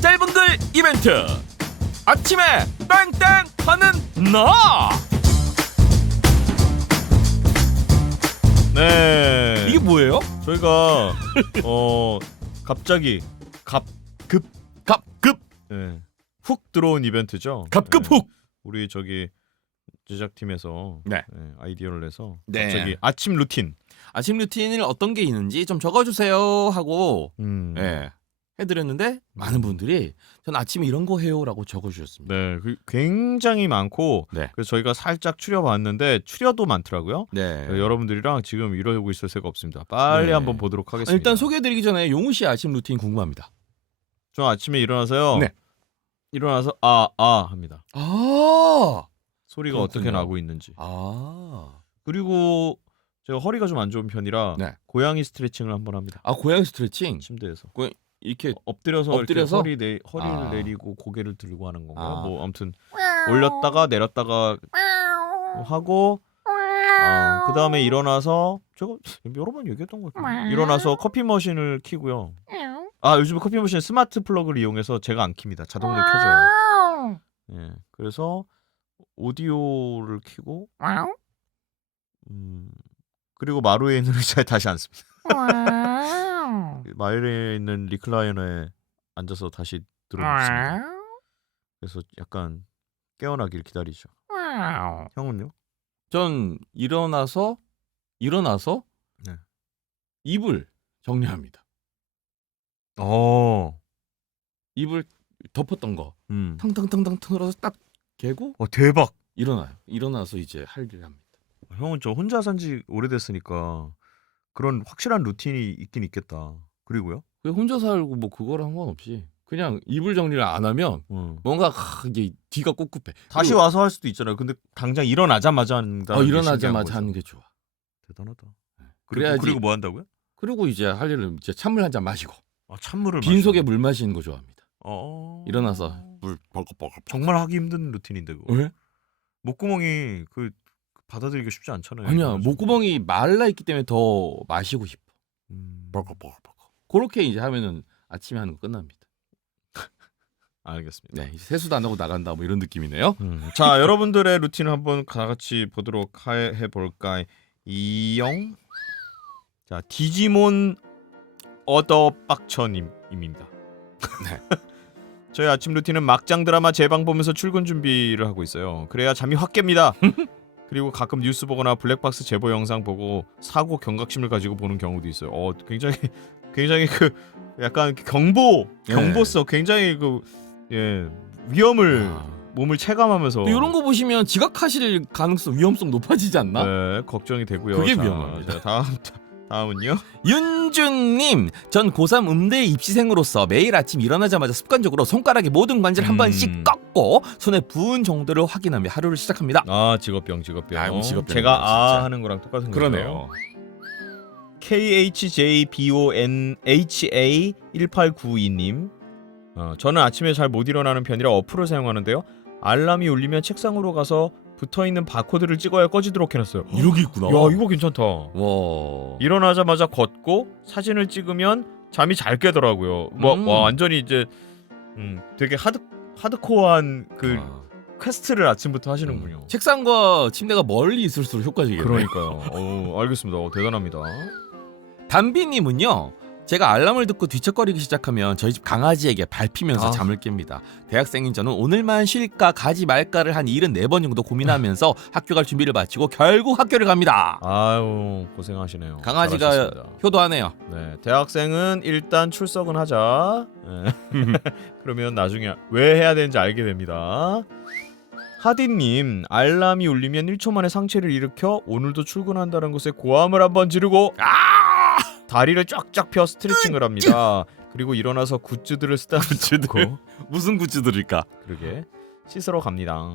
짧은 글 이벤트. 아침에 땡땡 하는 나. 네. 이게 뭐예요? 저희가 갑자기 갑급 네. 훅 들어온 이벤트죠. 갑급 네. 훅. 우리 저기 제작팀에서 네. 아이디어를 내서 네. 갑자기 아침 루틴 아침 루틴을 어떤 게 있는지 좀 적어주세요 하고 예, 해드렸는데 많은 분들이 전 아침에 이런 거 해요라고 적어주셨습니다. 네, 굉장히 많고 네. 그래서 저희가 살짝 추려봤는데 추려도 많더라고요. 네. 여러분들이랑 지금 이러고 있을 새가 없습니다. 빨리 네. 한번 보도록 하겠습니다. 일단 소개해드리기 전에 용우 씨 아침 루틴 궁금합니다. 저 아침에 일어나서요. 네. 일어나서 합니다. 아, 소리가 그렇군요. 어떻게 나고 있는지. 그리고 제가 허리가 좀 안 좋은 편이라 네. 고양이 스트레칭을 한번 합니다. 고양이 스트레칭. 침대에서. 이렇게 엎드려서 엎드려서? 이렇게 허리를 아. 내리고 고개를 들고 하는 건가요? 아. 뭐 아무튼 올렸다가 내렸다가 하고 그 다음에 일어나서 제가 여러 번 얘기했던 것 같아요. 일어나서 커피 머신을 켜고요. 요즘 커피 머신 스마트 플러그를 이용해서 제가 안 킵니다. 자동으로 켜져요. 예, 그래서 오디오를 켜고 그리고 마루에 있는 의자에 다시 앉습니다. 마루에 있는 리클라이너에 앉아서 다시 들어눕습니다. 그래서 약간 깨어나길 기다리죠. 형은요? 전 일어나서 네. 이불 정리합니다. 이불 덮었던 거 탕탕탕탕 틀어서 딱 개고 대박. 일어나요. 일어나서 이제 할 일을 합니다. 형은 저 혼자 산지 오래됐으니까 그런 확실한 루틴이 있긴 있겠다. 그리고요? 왜 혼자 살고 뭐 그거랑 상관없이 그냥 이불 정리를 안 하면 뭔가 이게 뒤가 꿉꿉해. 다시 그리고 와서 할 수도 있잖아요. 근데 당장 일어나자마자 한다는 게 신기한 일어나자마자 거죠. 하는 게 좋아. 대단하다. 그래야지. 그리고 뭐 한다고요? 그리고 이제 할 일은 이제 찬물 한 잔 마시고 찬물을 빈속에 물 마시는 거 좋아합니다. 일어나서 물 버벅버벅. 정말 하기 힘든 루틴인데 그거. 왜? 목구멍이 받아들이기 쉽지 않잖아요. 아니야, 그래가지고. 목구멍이 말라 있기 때문에 더 마시고 싶어. 버벅버벅. 그렇게 이제 하면은 아침에 하는 거 끝납니다. 알겠습니다. 네, 이제 세수도 안 하고 나간다 뭐 이런 느낌이네요. 자, 여러분들의 루틴을 한번 다 같이 보도록 해볼까요? 이영. 자, 디지몬 어더빡처님입니다. 네. 저희 아침 루틴은 막장 드라마 재방 보면서 출근 준비를 하고 있어요. 그래야 잠이 확 깹니다. 그리고 가끔 뉴스 보거나 블랙박스 제보 영상 보고 사고 경각심을 가지고 보는 경우도 있어요. 굉장히 약간 경보성 굉장히 위험을 몸을 체감하면서 이런 거 보시면 지각하실 가능성 위험성 높아지지 않나? 네, 걱정이 되고요. 그게 자, 위험합니다. 다음은요. 윤준님, 전 고3 음대 입시생으로서 매일 아침 일어나자마자 습관적으로 손가락의 모든 관절 한 번씩 꺾고 손에 부은 정도를 확인하며 하루를 시작합니다. 직업병. 직업병이네, 제가 진짜. 하는 거랑 똑같은 그러네요. KHJBONHA1892님. 저는 아침에 잘 못 일어나는 편이라 어플을 사용하는데요. 알람이 울리면 책상으로 가서 붙어있는 바코드를 찍어야 꺼지도록 해놨어요. 이러기 있구나. 야, 이거 괜찮다. 와. 일어나자마자 걷고 사진을 찍으면 잠이 잘 깨더라고요. 뭐 와, 완전히 이제 되게 하드코어한 그 퀘스트를 아침부터 하시는군요. 책상과 침대가 멀리 있을수록 효과적이에요. 그러니까요. 알겠습니다. 대단합니다. 담비님은요. 제가 알람을 듣고 뒤척거리기 시작하면 저희 집 강아지에게 밟히면서 잠을 깹니다. 대학생인 저는 오늘만 쉴까 가지 말까를 한 74번 정도 고민하면서 학교 갈 준비를 마치고 결국 학교를 갑니다. 아유 고생하시네요. 강아지가 잘하셨습니다. 효도하네요. 네, 대학생은 일단 출석은 하자. 네. 그러면 나중에 왜 해야 되는지 알게 됩니다. 하디님, 알람이 울리면 1초 만에 상체를 일으켜 오늘도 출근한다는 것에 고함을 한번 지르고 다리를 쫙쫙 펴 스트레칭을 합니다. 그리고 일어나서 굿즈들을 쓰다듬고 무슨 굿즈들일까? 그러게 씻으러 갑니다.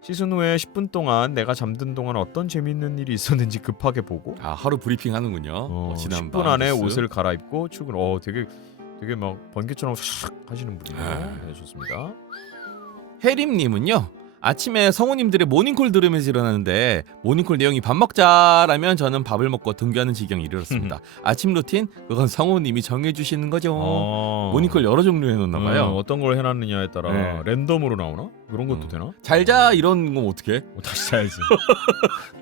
씻은 후에 10분 동안 내가 잠든 동안 어떤 재밌는 일이 있었는지 급하게 보고 하루 브리핑 하는군요. 지난 10분 안에 뉴스. 옷을 갈아입고 출근. 되게 막 번개처럼 샥 하시는 분이네요. 네, 좋습니다. 혜림님은요. 아침에 성우님들의 모닝콜 들으면서 일어나는데 모닝콜 내용이 밥 먹자라면 저는 밥을 먹고 등교하는 지경에 이르렀습니다. 아침 루틴? 그건 성우님이 정해주시는 거죠. 모닝콜 여러 종류 해놓나봐요. 어떤 걸 해놨느냐에 따라 네. 랜덤으로 나오나? 그런 것도 되나? 잘자 이런 건 어떻게? 다시 자야지.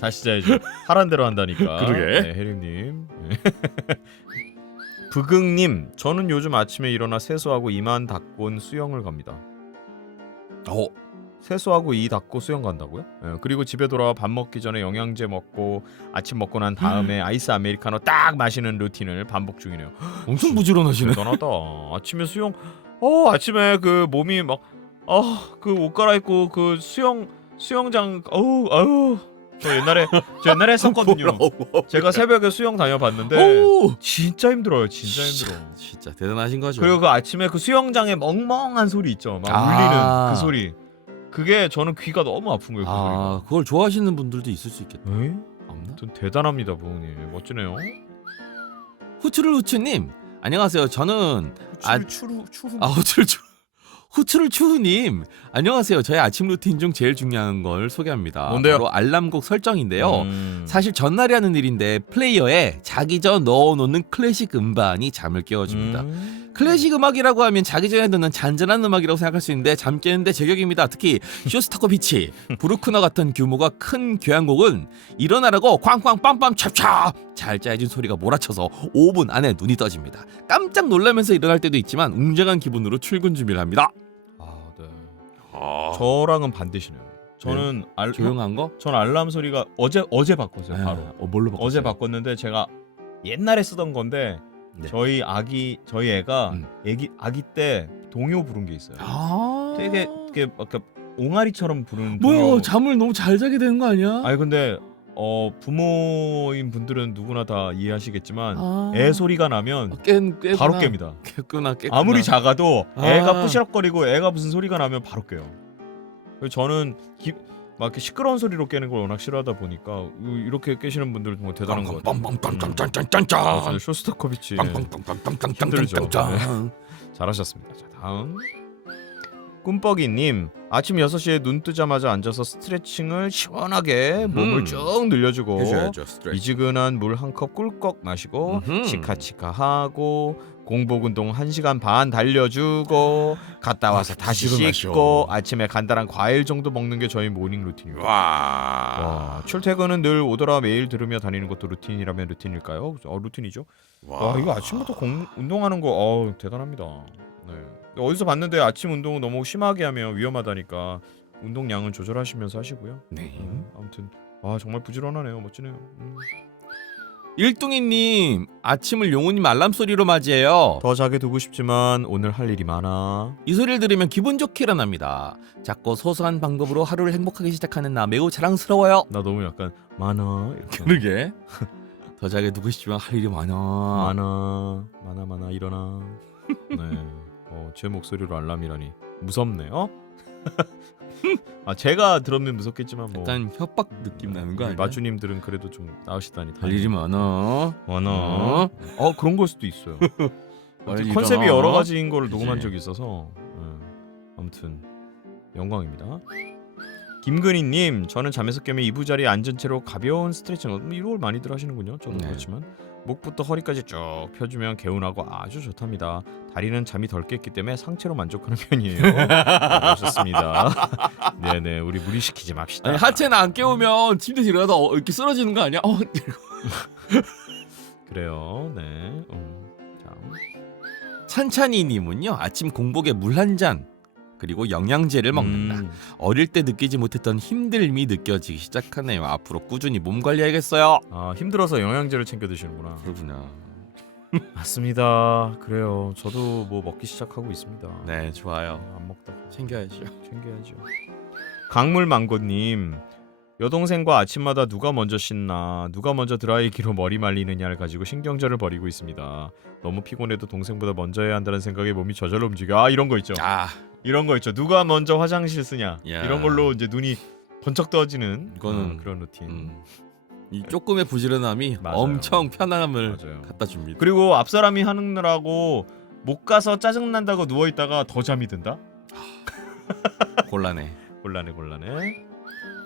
다시 자야지. 하란 대로 한다니까. 그러게. 네, 혜림님. 부긍님, 저는 요즘 아침에 일어나 세수하고 이만 닦고 수영을 갑니다. 세수하고 이 닦고 수영 간다고요? 예, 그리고 집에 돌아와 밥 먹기 전에 영양제 먹고 아침 먹고 난 다음에 아이스 아메리카노 딱 마시는 루틴을 반복 중이네요. 엄청 부지런하시네. 대단하다. 아침에 수영. 아침에 그 몸이 막 그 옷 갈아입고 그 수영장 저 옛날에 했었거든요. 제가 새벽에 수영 다녀봤는데 진짜 힘들어요. 진짜 힘들어. 진짜 대단하신 거죠. 그리고 그 아침에 그 수영장에 멍멍한 소리 있죠. 막 울리는 그 소리. 그게 저는 귀가 너무 아픈 거예요. 그 소리가. 그걸 좋아하시는 분들도 있을 수 있겠다. 에이? 없나? 좀 대단합니다, 부모님. 멋지네요. 후추를 후추님 안녕하세요. 저는 추루. 후추를 추우님 안녕하세요. 저의 아침 루틴 중 제일 중요한 걸 소개합니다. 뭔데요? 바로 알람곡 설정인데요. 사실 전날에 하는 일인데 플레이어에 자기 전 넣어놓는 클래식 음반이 잠을 깨워줍니다. 클래식 음악이라고 하면 자기 전에 듣는 잔잔한 음악이라고 생각할 수 있는데 잠 깨는데 제격입니다. 특히 쇼스타코비치, 브루크너 같은 규모가 큰 교향곡은 일어나라고 쾅쾅 빰빰 찹찹 잘 짜여진 소리가 몰아쳐서 5분 안에 눈이 떠집니다. 깜짝 놀라면서 일어날 때도 있지만 웅장한 기분으로 출근 준비를 합니다. 네. 저랑은 반대시네요. 저는 조용한 거? 전 알람 소리가 어제 바꿨어요. 바로. 뭘로 바꿨어요? 어제 바꿨는데 제가 옛날에 쓰던 건데 네. 저희 애가 아기 때 동요 부른 게 있어요. 되게 막 옹알이처럼 부르는 뭐야 동요. 잠을 너무 잘 자게 되는 거 아니야? 아니 근데 부모인 분들은 누구나 다 이해하시겠지만 애 소리가 나면 깨구나. 바로 깹니다. 깨구나. 아무리 작아도 애가 뿌시럭거리고 애가 무슨 소리가 나면 바로 깨요. 그래서 저는 막 이렇게 시끄러운 소리로 깨는 걸 워낙 싫어하다 보니까 이렇게 깨시는 분들 정말 대단한 것 같아요. 빰빰빰빰빰빰빰빰 쇼스타코비치 빰빰빰빰빰빰빰빰 잘하셨습니다. 자, 다음 꿈뻑이님, 아침 6시에 눈 뜨자마자 앉아서 스트레칭을 시원하게 몸을 쭉 늘려주고 해줘야죠. 스트레칭. 미지근한 물 한 컵 꿀꺽 마시고 치카치카하고 공복 운동 1시간 반 달려주고 갔다 와서 다시 씻고 아침에 간단한 과일 정도 먹는 게 저희 모닝 루틴입니다. 와, 출퇴근은 늘 오더라 매일 들으며 다니는 것도 루틴이라면 루틴일까요? 루틴이죠. 와, 이거 아침부터 운동하는 거 대단합니다. 네. 어디서 봤는데 아침 운동을 너무 심하게 하면 위험하다니까 운동량은 조절하시면서 하시고요. 네. 아무튼 정말 부지런하네요. 멋지네요. 일둥이님 아침을 용우님 알람 소리로 맞이해요. 더 자게 두고 싶지만 오늘 할 일이 많아. 이 소리를 들으면 기분 좋게 일어납니다. 작고 소소한 방법으로 하루를 행복하게 시작하는 나 매우 자랑스러워요. 나 너무 약간 많아 이렇게. 그러게. 더 자게 두고 싶지만 할 일이 많아. 많아 일어나. 네. 제 목소리로 알람이라니 무섭네요. 제가 들으면 무섭겠지만 뭐 약간 협박 느낌 나는 거 아니야? 마주님들은 그래도 좀 나으시다니 할 일이 많아. 그런 걸 수도 있어요. 빨리 컨셉이 일어나. 여러 가지인 걸 녹음한 그치. 적이 있어서 아무튼 영광입니다. 김근희님, 저는 잠에서 깨면 이부자리에 앉은 채로 가벼운 스트레칭 이걸 많이들 하시는군요. 저도 네. 그렇지만 목부터 허리까지 쭉 펴주면 개운하고 아주 좋답니다. 다리는 잠이 덜 깼기 때문에 상체로 만족하는 편이에요. 좋습니다. 네네, 우리 무리시키지 맙시다. 아니, 하체는 안 깨우면 침대 들어가다 이렇게 쓰러지는 거 아니야? 그래요. 네. 자, 찬찬이님은요, 아침 공복에 물 한 잔 그리고 영양제를 먹는다. 어릴 때 느끼지 못했던 힘듦이 느껴지기 시작하네요. 앞으로 꾸준히 몸 관리해야겠어요. 아, 힘들어서 영양제를 챙겨 드시는구나. 그렇구나. 맞습니다. 그래요. 저도 뭐 먹기 시작하고 있습니다. 네, 좋아요. 안 먹다가 챙겨야죠. 챙겨야죠. 강물망고님, 여동생과 아침마다 누가 먼저 씻나, 누가 먼저 드라이기로 머리 말리느냐를 가지고 신경전을 벌이고 있습니다. 너무 피곤해도 동생보다 먼저 해야 한다는 생각에 몸이 저절로 움직여. 아, 이런 거 있죠. 이런 거 있죠. 누가 먼저 화장실 쓰냐. 야. 이런 걸로 이제 눈이 번쩍 떠지는 이거는 그런 루틴. 이 조금의 부지런함이 맞아요. 엄청 편안함을 맞아요. 갖다 줍니다. 그리고 앞사람이 하느라고 못 가서 짜증 난다고 누워 있다가 더 잠이 든다. 곤란해. 곤란해.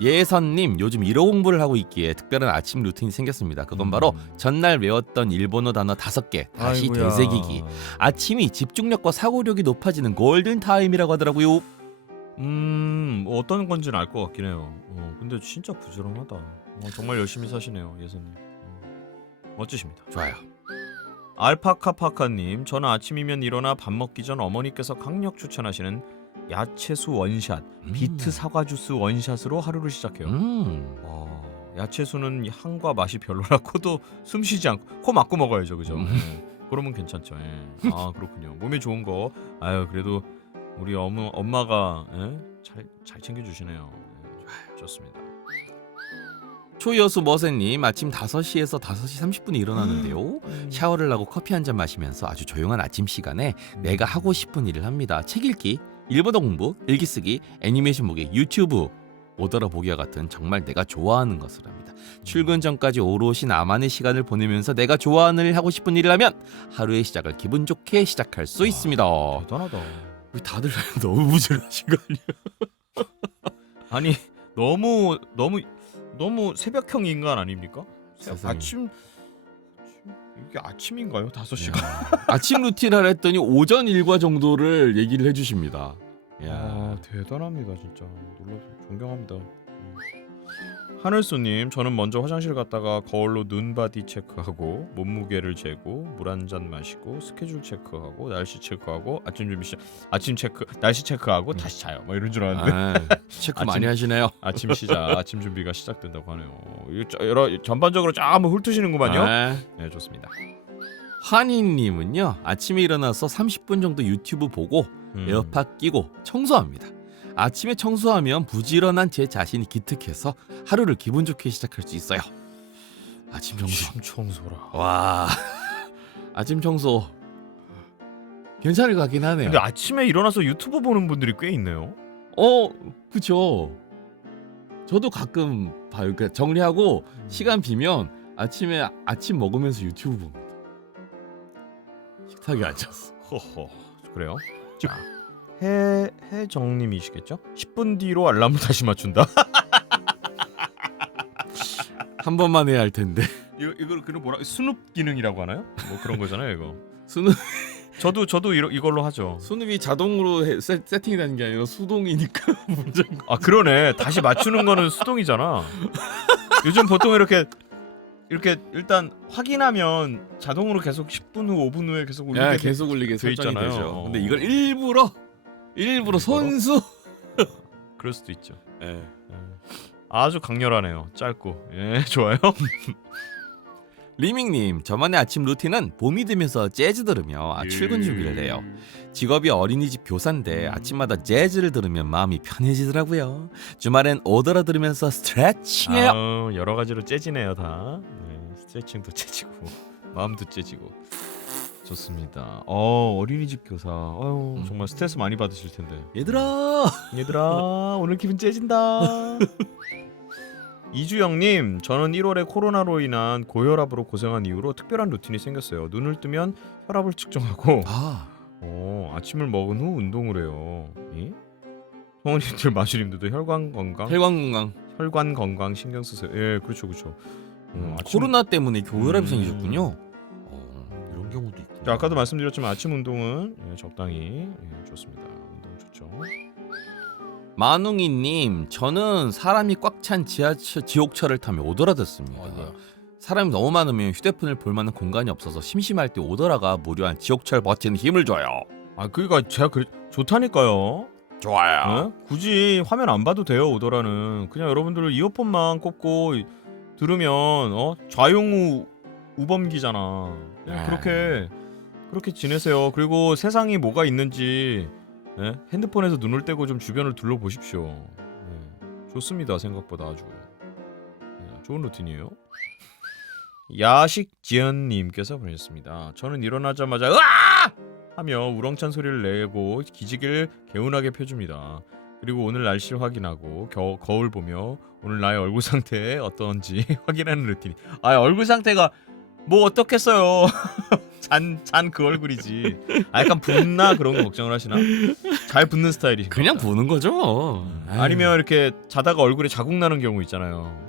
예선님, 요즘 일어 공부를 하고 있기에 특별한 아침 루틴이 생겼습니다. 그건 바로 전날 외웠던 일본어 단어 5개 다시 아이고야. 되새기기. 아침이 집중력과 사고력이 높아지는 골든 타임이라고 하더라고요. 어떤 건지는 알 것 같긴 해요. 근데 진짜 부지런하다. 정말 열심히 사시네요, 예선님. 멋지십니다. 좋아요. 알파카파카님, 저는 아침이면 일어나 밥 먹기 전 어머니께서 강력 추천하시는 야채수 원샷, 비트 사과 주스 원샷으로 하루를 시작해요. 야채수는 향과 맛이 별로라 코도 숨쉬지 않고 코 막고 먹어야죠, 그죠? 그러면 괜찮죠. 예. 아, 그렇군요. 몸에 좋은 거. 아유, 그래도 우리 엄마가 잘 챙겨주시네요. 좋습니다. 초여수 머세님, 아침 5시에서 5시 30분에 일어나는데요. 샤워를 하고 커피 한 잔 마시면서 아주 조용한 아침 시간에 내가 하고 싶은 일을 합니다. 책 읽기, 일본어 공부, 일기 쓰기, 애니메이션 보기, 유튜브, 못 알아보기와 같은 정말 내가 좋아하는 것을 합니다. 출근 전까지 오롯이 나만의 시간을 보내면서 내가 좋아하는 일, 하고 싶은 일을 하면 하루의 시작을 기분 좋게 시작할 수 있습니다. 대단하다. 우리 다들 너무 부지런하신 거 아니야? 아니, 너무 새벽형 인간 아닙니까? 세상에. 이게 아침인가요? 5시가? 아침 루틴을 했더니 오전 일과 정도를 얘기를 해주십니다. 야, 대단합니다, 진짜. 놀라서 존경합니다. 하늘소님, 저는 먼저 화장실 갔다가 거울로 눈바디 체크하고 몸무게를 재고 물 한 잔 마시고 스케줄 체크하고 날씨 체크하고 아침 체크 날씨 체크하고 다시 자요. 뭐 이런 줄 알았는데 체크 많이 하시네요. 아침 준비가 시작된다고 하네요. 여러 전반적으로 쫙 한번 훑으시는구만요. 네, 좋습니다. 환희님은요, 아침에 일어나서 30분 정도 유튜브 보고 에어팟 끼고 청소합니다. 아침에 청소하면 부지런한 제 자신이 기특해서 하루를 기분 좋게 시작할 수 있어요. 아침 청소. 청소라. 와, 아침 청소 괜찮을 것 같긴 하네요. 근데 아침에 일어나서 유튜브 보는 분들이 꽤 있네요. 그쵸. 저도 가끔 봐요. 그러니까 정리하고 시간 비면 아침에 아침 먹으면서 유튜브 봅니다. 식탁에 앉아서. 허허. 그래요? 자, 해정님이시겠죠? 10분 뒤로 알람을 다시 맞춘다. 한 번만 해야 할 텐데. 이걸 그냥 뭐라 스눕 기능이라고 하나요? 뭐 그런 거잖아요, 이거. 수능 저도 이걸로 하죠. 수능이 자동으로 세팅이 되는 게 아니라 수동이니까 문제인 거. 아, 그러네. 다시 맞추는 거는 수동이잖아. 요즘 보통 이렇게 일단 확인하면 자동으로 계속 10분 후, 5분 후에 계속 울리게 야, 계속 울리게 돼 설정이 있잖아요. 되죠. 근데 이걸 일부러 손수. 그럴 수도 있죠. 예. 아주 강렬하네요. 짧고. 예, 좋아요. 리밍님, 저만의 아침 루틴은 봄이 되면서 재즈 들으며 출근 준비를 해요. 직업이 어린이집 교사인데 아침마다 재즈를 들으면 마음이 편해지더라고요. 주말엔 오더라 들으면서 스트레칭해요. 여러 가지로 재지네요, 다. 네, 스트레칭도 재지고 마음도 재지고. 좋습니다. 어린이집 교사. 정말 스트레스 많이 받으실 텐데. 얘들아, 오늘 기분 재진다. 이주영님, 저는 1월에 코로나로 인한 고혈압으로 고생한 이후로 특별한 루틴이 생겼어요. 눈을 뜨면 혈압을 측정하고 아침을 먹은 후 운동을 해요. 성원님들, 마주님들도 혈관 건강 신경 쓰세요. 예, 그렇죠. 코로나 때문에 고혈압이 생기셨군요. 경우도 있고. 자, 아까도 말씀드렸지만 아침 운동은 적당히 좋습니다. 운동 좋죠. 만웅이님, 저는 사람이 꽉 찬 지옥철을 타며 오더라 듣습니다. 사람이 너무 많으면 휴대폰을 볼 만한 공간이 없어서 심심할 때 오더라가 무료한 지옥철 버티는 힘을 줘요. 아, 그러니까 제가 좋다니까요. 좋아요. 굳이 화면 안 봐도 돼요. 오더라는 그냥 여러분들 이어폰만 꼽고 들으면 좌용우 우범기잖아. 그냥 그렇게 지내세요. 그리고 세상이 뭐가 있는지 핸드폰에서 눈을 떼고 좀 주변을 둘러보십시오. 좋습니다. 생각보다 아주 좋은 루틴이에요. 야식지연님께서 보내셨습니다. 저는 일어나자마자 으아! 하며 우렁찬 소리를 내고 기지개를 개운하게 펴줍니다. 그리고 오늘 날씨를 확인하고 거울 보며 오늘 나의 얼굴 상태 어떤지 확인하는 루틴이. 아, 얼굴 상태가 뭐 어떻겠어요. 잔 그 얼굴이지. 약간 붓나 그런 거 걱정을 하시나? 잘 붓는 스타일이신가? 그냥 보는 거죠. 아니면 이렇게 자다가 얼굴에 자국 나는 경우 있잖아요.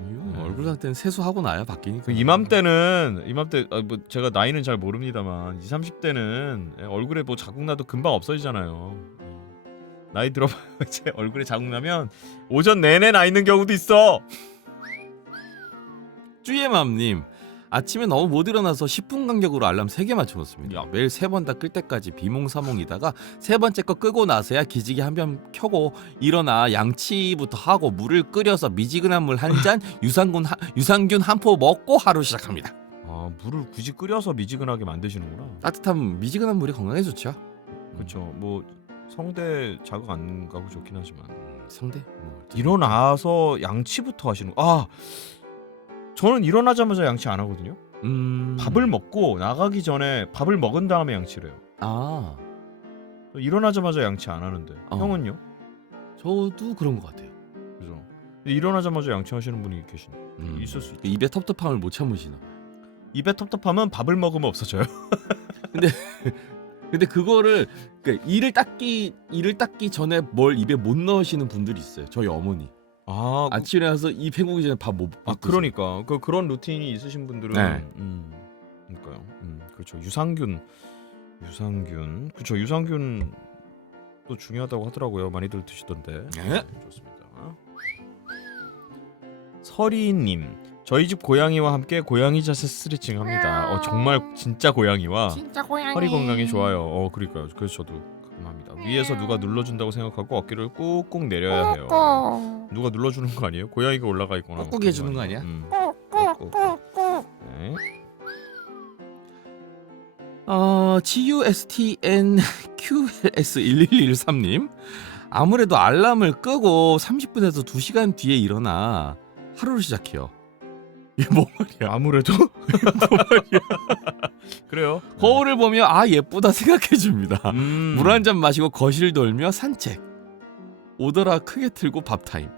얼굴 상태는 세수하고 나야 바뀌니까. 이맘때 뭐 제가 나이는 잘 모릅니다만 20, 30대는 얼굴에 뭐 자국 나도 금방 없어지잖아요. 나이 들어봐요. 이제 얼굴에 자국 나면 오전 내내 나 있는 경우도 있어. 쭈예맘님, 아침에 너무 못 일어나서 10분 간격으로 알람 3개 맞춰놓습니다. 매일 3번 다 끌 때까지 비몽사몽이다가 3번째 거 끄고 나서야 기지개 한 번 켜고 일어나 양치부터 하고 물을 끓여서 미지근한 물 한 잔, 유산균 한 포 먹고 하루 시작합니다. 아, 물을 굳이 끓여서 미지근하게 만드시는구나. 따뜻한 미지근한 물이 건강에 좋죠. 그렇죠. 뭐 성대 자극 안 가고 좋긴 하지만 성대? 일어나서 양치부터 하시는 거. 저는 일어나자마자 양치 안 하거든요. 밥을 먹고 나가기 전에 밥을 먹은 다음에 양치를 해요. 일어나자마자 양치 안 하는데. 형은요? 저도 그런 것 같아요. 그죠. 일어나자마자 양치하시는 분이 있을 수 있죠. 입에 텁텁함을 못 참으시나. 입에 텁텁하면 밥을 먹으면 없어져요. 근데 그거를 이를 닦기 전에 뭘 입에 못 넣으시는 분들이 있어요. 저희 어머니. 아침에 일어나서 입 헹구기 전에 밥 못. 그러니까 그런 루틴이 있으신 분들은 그러니까요. 그렇죠. 유산균. 그렇죠. 유산균 또 중요하다고 하더라고요. 많이들 드시던데. 좋습니다. 서리님, 저희 집 고양이와 함께 고양이 자세 스트레칭 합니다. 정말 진짜 고양이와 진짜 고양이. 허리 건강에 좋아요. 그러니까요. 그래서 저도 가끔 합니다. 위에서 누가 눌러준다고 생각하고 어깨를 꾹꾹 내려야 해요. 누가 눌러주는 거 아니에요? 고양이가 올라가 있거나 꾹꾹 해주는 거 아니야? 꾹꾹. 네. GUSTNQLS1113님, 아무래도 알람을 끄고 30분에서 2시간 뒤에 일어나 하루를 시작해요. 이게 뭐 말이야? 아무래도 그래요. 거울을 보며 예쁘다 생각해줍니다. 물 한 잔 마시고 거실 돌며 산책. 오더라 크게 틀고 밥 타임.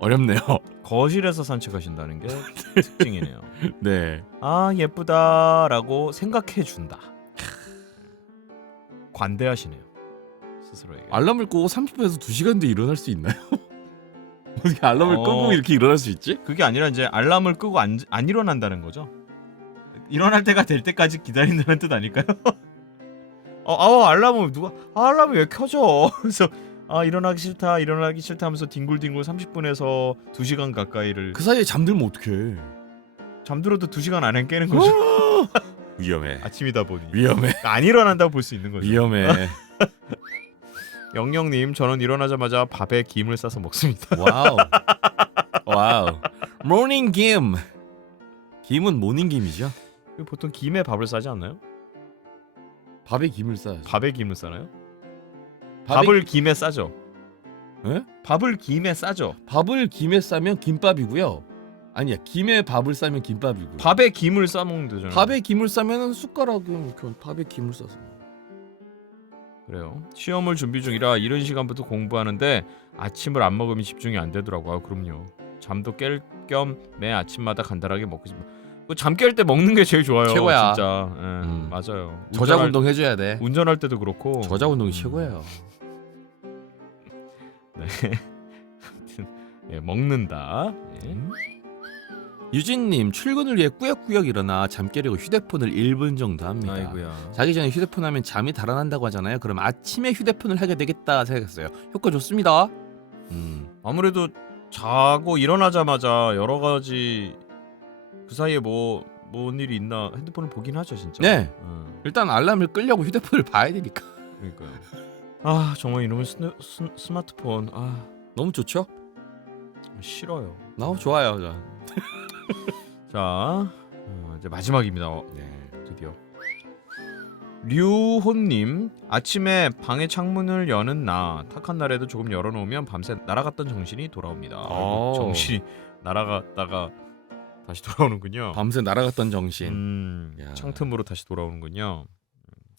어렵네요. 거실에서 산책하신다는 게 특징이네요. 네. 예쁘다라고 생각해준다. 관대하시네요. 스스로에게. 알람을 끄고 30분에서 2시간 뒤에 일어날 수 있나요? 어떻게 알람을 끄고 이렇게 일어날 수 있지? 그게 아니라 이제 알람을 끄고 안 일어난다는 거죠. 일어날 때가 될 때까지 기다린다는 뜻 아닐까요? 알람은 알람이 왜 켜져? 그래서 일어나기 싫다 하면서 뒹굴뒹굴 30분에서 2시간 가까이를 그 사이에 잠들면 어떡해? 잠들어도 2시간 안에 깨는 거죠. 위험해. 아침이다 보니 위험해. 안 일어난다고 볼 수 있는 거죠. 위험해. 영영님, 저는 일어나자마자 밥에 김을 싸서 먹습니다. 와우. 모닝 김. 김은 모닝 김이죠? 보통 김에 밥을 싸지 않나요? 밥에 김을 싸야죠. 밥에 김을 싸나요? 밥을 김에 싸죠. 에? 밥을 김에 싸죠. 밥을 김에 싸면 김밥이고요. 아니야, 김에 밥을 싸면 김밥이고요. 밥에 김을 싸 먹는 되잖아요. 밥에 김을 싸면은 숟가락에 밥에 김을 싸서. 그래요. 시험을 준비 중이라 이른 시간부터 공부하는데 아침을 안 먹으면 집중이 안 되더라고요. 그럼요. 잠도 깰 겸 매 아침마다 간단하게 먹고 싶어요. 잠 깰 때 먹는 게 제일 좋아요. 최고야. 진짜. 맞아요. 저작 운동 해줘야 돼. 운전할 때도 그렇고. 저작 운동이 최고예요. 네. 아무튼 먹는다. 유진님 출근을 위해 꾸역꾸역 일어나 잠 깨려고 휴대폰을 1분 정도 합니다. 아이고야. 자기 전에 휴대폰 하면 잠이 달아난다고 하잖아요. 그럼 아침에 휴대폰을 하게 되겠다 생각했어요. 효과 좋습니다. 아무래도 자고 일어나자마자 여러 가지 그 사이에 뭔 일이 있나 핸드폰을 보긴 하죠 진짜. 네. 일단 알람을 끄려고 휴대폰을 봐야 되니까. 그러니까요. 아 정말 이놈의 스마트폰 너무 좋죠? 싫어요. 너무 좋아요. 저. 자 이제 마지막입니다. 네. 드디어 류호님 아침에 방의 창문을 여는 나 탁한 날에도 조금 열어놓으면 밤새 날아갔던 정신이 돌아옵니다. 오. 정신이 날아갔다가 다시 돌아오는군요. 밤새 날아갔던 정신. 야. 창틈으로 다시 돌아오는군요.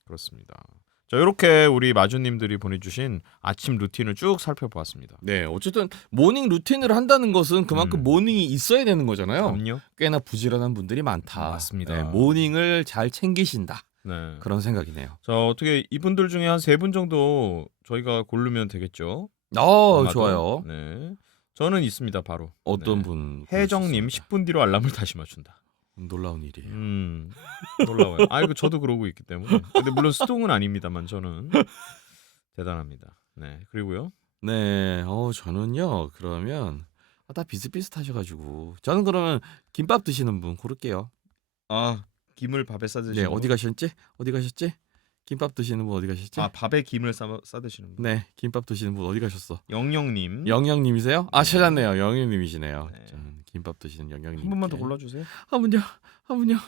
그렇습니다. 자 이렇게 우리 마주님들이 보내주신 아침 루틴을 쭉 살펴보았습니다. 네, 어쨌든 모닝 루틴을 한다는 것은 그만큼 모닝이 있어야 되는 거잖아요. 그럼요. 꽤나 부지런한 분들이 많다. 맞습니다. 네, 모닝을 잘 챙기신다. 네. 그런 생각이네요. 자 어떻게 이분들 중에 한 3분 정도 저희가 고르면 되겠죠? 아마도. 좋아요. 네. 저는 있습니다. 바로 어떤 네. 분? 혜정님 보셨습니까? 10분 뒤로 알람을 다시 맞춘다. 놀라운 일이에요. 놀라워요. 아이고 저도 그러고 있기 때문에. 근데 물론 수동은 아닙니다만 저는 대단합니다. 네 그리고요. 네, 저는요. 그러면 다 비슷비슷하셔가지고 저는 그러면 김밥 드시는 분 고를게요. 김을 밥에 싸드시는 네, 분? 어디 가셨지? 김밥 드시는 분 어디 가셨지? 밥에 김을 싸드시는 분. 네, 김밥 드시는 분 어디 가셨어? 영영님 영영님이세요? 찾았네요. 영영님이시네요. 네. 저는 김밥 드시는 영영님. 한 분만 더 골라주세요. 한 분요.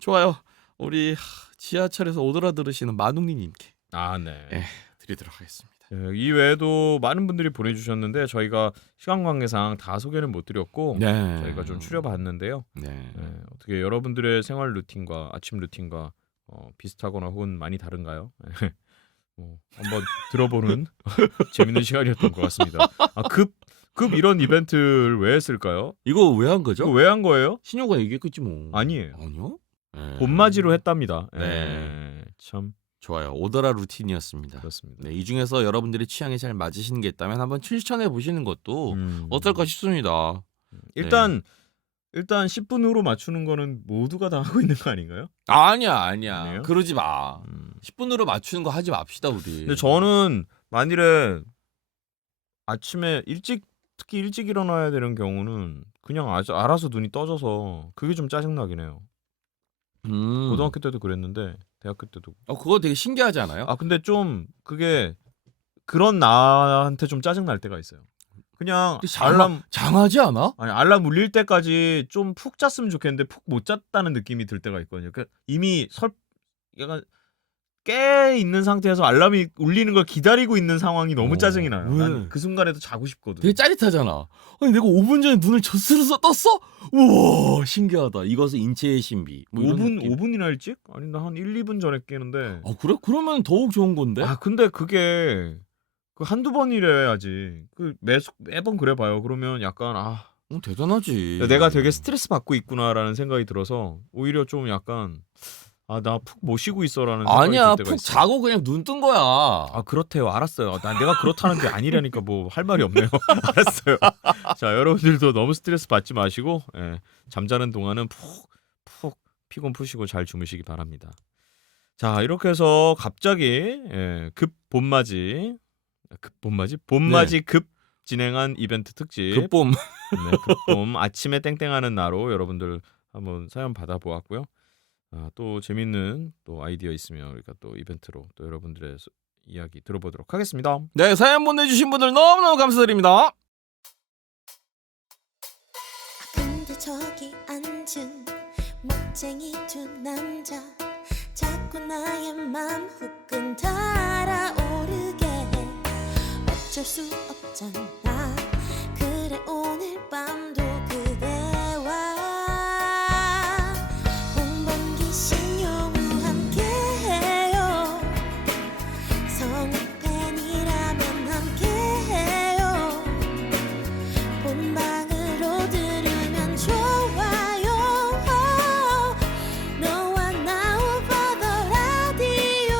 좋아요. 우리 지하철에서 오더라 들으시는 마둥리님께 네. 드리도록 하겠습니다. 이 외에도 많은 분들이 보내주셨는데 저희가 시간 관계상 다 소개는 못 드렸고 네. 저희가 좀 추려봤는데요. 네. 어떻게 여러분들의 생활 루틴과 아침 루틴과 비슷하거나 혹은 많이 다른가요? 한번 들어보는 재밌는 시간이었던 것 같습니다. 급 이런 이벤트를 왜 했을까요? 이거 왜 한 거죠? 이거 왜 한 거예요? 신효가 얘기했겠지 뭐. 아니에요. 아니요? 네. 봄맞이로 했답니다. 네. 참 좋아요. 오더라 루틴이었습니다. 그렇습니다. 네, 이 중에서 여러분들이 취향에 잘 맞으시는 게 있다면 한번 실천해 보시는 것도 어떨까 싶습니다. 일단 10분 후로 맞추는 거는 모두가 다 하고 있는 거 아닌가요? 아니야. 아니에요? 그러지 마. 10분으로 맞추는 거 하지 맙시다 우리. 근데 저는 만일에 아침에 특히 일찍 일어나야 되는 경우는 그냥 알아서 눈이 떠져서 그게 좀 짜증나긴 해요. 고등학교 때도 그랬는데 대학교 때도. 그거 되게 신기하지 않아요? 근데 좀 그게 그런 나한테 좀 짜증 날 때가 있어요. 그냥 장하지 않아? 알람 울릴 때까지 좀 푹 잤으면 좋겠는데 푹 못 잤다는 느낌이 들 때가 있거든요. 그러니까 이미 약간 깨 있는 상태에서 알람이 울리는 걸 기다리고 있는 상황이 너무 짜증이 나요. 왜? 난 그 순간에도 자고 싶거든. 되게 짜릿하잖아. 아니 내가 5분 전에 눈을 젖스르서 떴어? 우와 신기하다. 이것은 인체의 신비. 뭐 이런 느낌. 5분이나 일찍? 아니 나 한 1, 2분 전에 깨는데. 그래? 그러면 더욱 좋은 건데. 근데 그게 한두 번이래야지. 매번 그래 봐요. 그러면 약간 대단하지. 내가 되게 스트레스 받고 있구나라는 생각이 들어서 오히려 좀 약간 나 푹 못 쉬고 있어라는 생각이 아니야. 들 때가 푹 있어요. 자고 그냥 눈 뜬 거야. 그렇대요. 알았어요. 내가 그렇다는 게 아니라니까 뭐 할 말이 없네요. 알았어요. 자, 여러분들도 너무 스트레스 받지 마시고 잠자는 동안은 푹 피곤 푸시고 잘 주무시기 바랍니다. 자, 이렇게 해서 갑자기 급 봄맞이 급 진행한 이벤트 특집 급봄. 급봄 아침에 땡땡하는 나로 여러분들 한번 사연 받아보았고요. 또 재밌는 또 아이디어 있으면 우리가 또 이벤트로 또 여러분들의 이야기 들어보도록 하겠습니다. 네, 사연 보내주신 분들 너무너무 감사드립니다. 근데 저기 앉은 멋쟁이 두 남자 자꾸 나의 맘 후끈 달아오르게 해. 어쩔 수 없잖아. 그래 오늘 밤도 그대와 홍범기 신용우 함께해요. 성우 팬이라면 함께해요. 본방으로 들으면 좋아요. 너와 나 over the radio.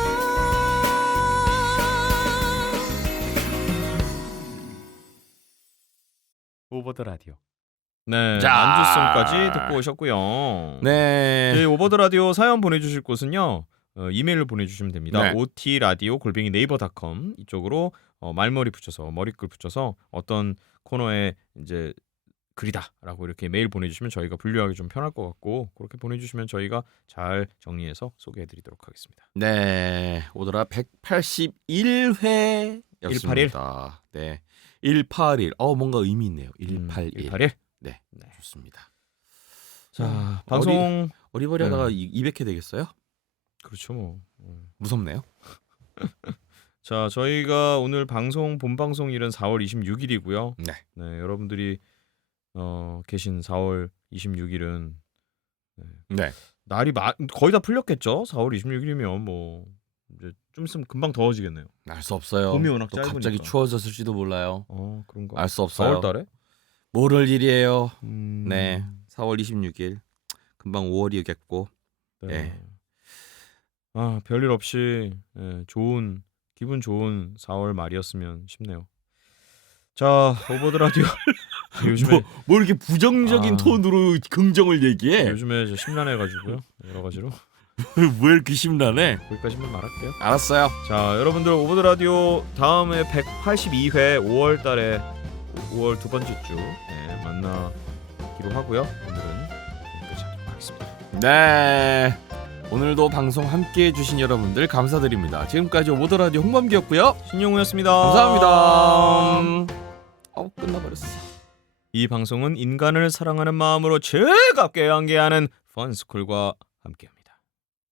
오버 더 라디오. 네, 자. 안주송까지 듣고 오셨고요. 네. 저희 오버 더 라디오 사연 보내주실 곳은요. 이메일로 보내주시면 됩니다. 네. otradio@naver.com 이쪽으로 말머리 붙여서 머리글 붙여서 어떤 코너에 이제 글이다라고 이렇게 메일 보내주시면 저희가 분류하기 좀 편할 것 같고 그렇게 보내주시면 저희가 잘 정리해서 소개해드리도록 하겠습니다. 네. 오더라 181회였습니다. 181? 네. 181. 뭔가 의미 있네요. 181. 181? 네. 네. 좋습니다. 자, 방송 어리버리하다가 네. 200회 되겠어요? 그렇죠 뭐. 무섭네요. 자, 저희가 오늘 본 방송일은 4월 26일이고요. 네. 네, 여러분들이 계신 4월 26일은 네. 날이 거의 다 풀렸겠죠? 4월 26일이면 뭐 이제 좀 있으면 금방 더워지겠네요. 알 수 없어요. 봄이 워낙 또 짧으니까. 갑자기 추워졌을지도 몰라요. 그런가? 알 수 없어요. 4월 달에? 모를 일이에요. 네. 4월 26일. 금방 5월이겠고. 네. 예. 별일 없이 기분 좋은 4월 말이었으면 싶네요. 자, 오버 더 라디오 요즘에 뭐 이렇게 부정적인 아. 톤으로 긍정을 얘기해? 요즘에 저 심란해가지고요. 여러 가지로 왜 이렇게 심란해? 거기까지만 말할게요. 알았어요. 자, 여러분들 오버 더 라디오 다음에 182회 5월 두 번째 주 만나기로 하고요. 오늘은 여기까지 하도록 하겠습니다. 네. 오늘도 방송 함께 해주신 여러분들 감사드립니다. 지금까지 오버더라디오 홍범기였고요. 신용우였습니다. 감사합니다. 끝나버렸어. 이 방송은 인간을 사랑하는 마음으로 즐겁게 연기하는 펀스쿨과 함께합니다.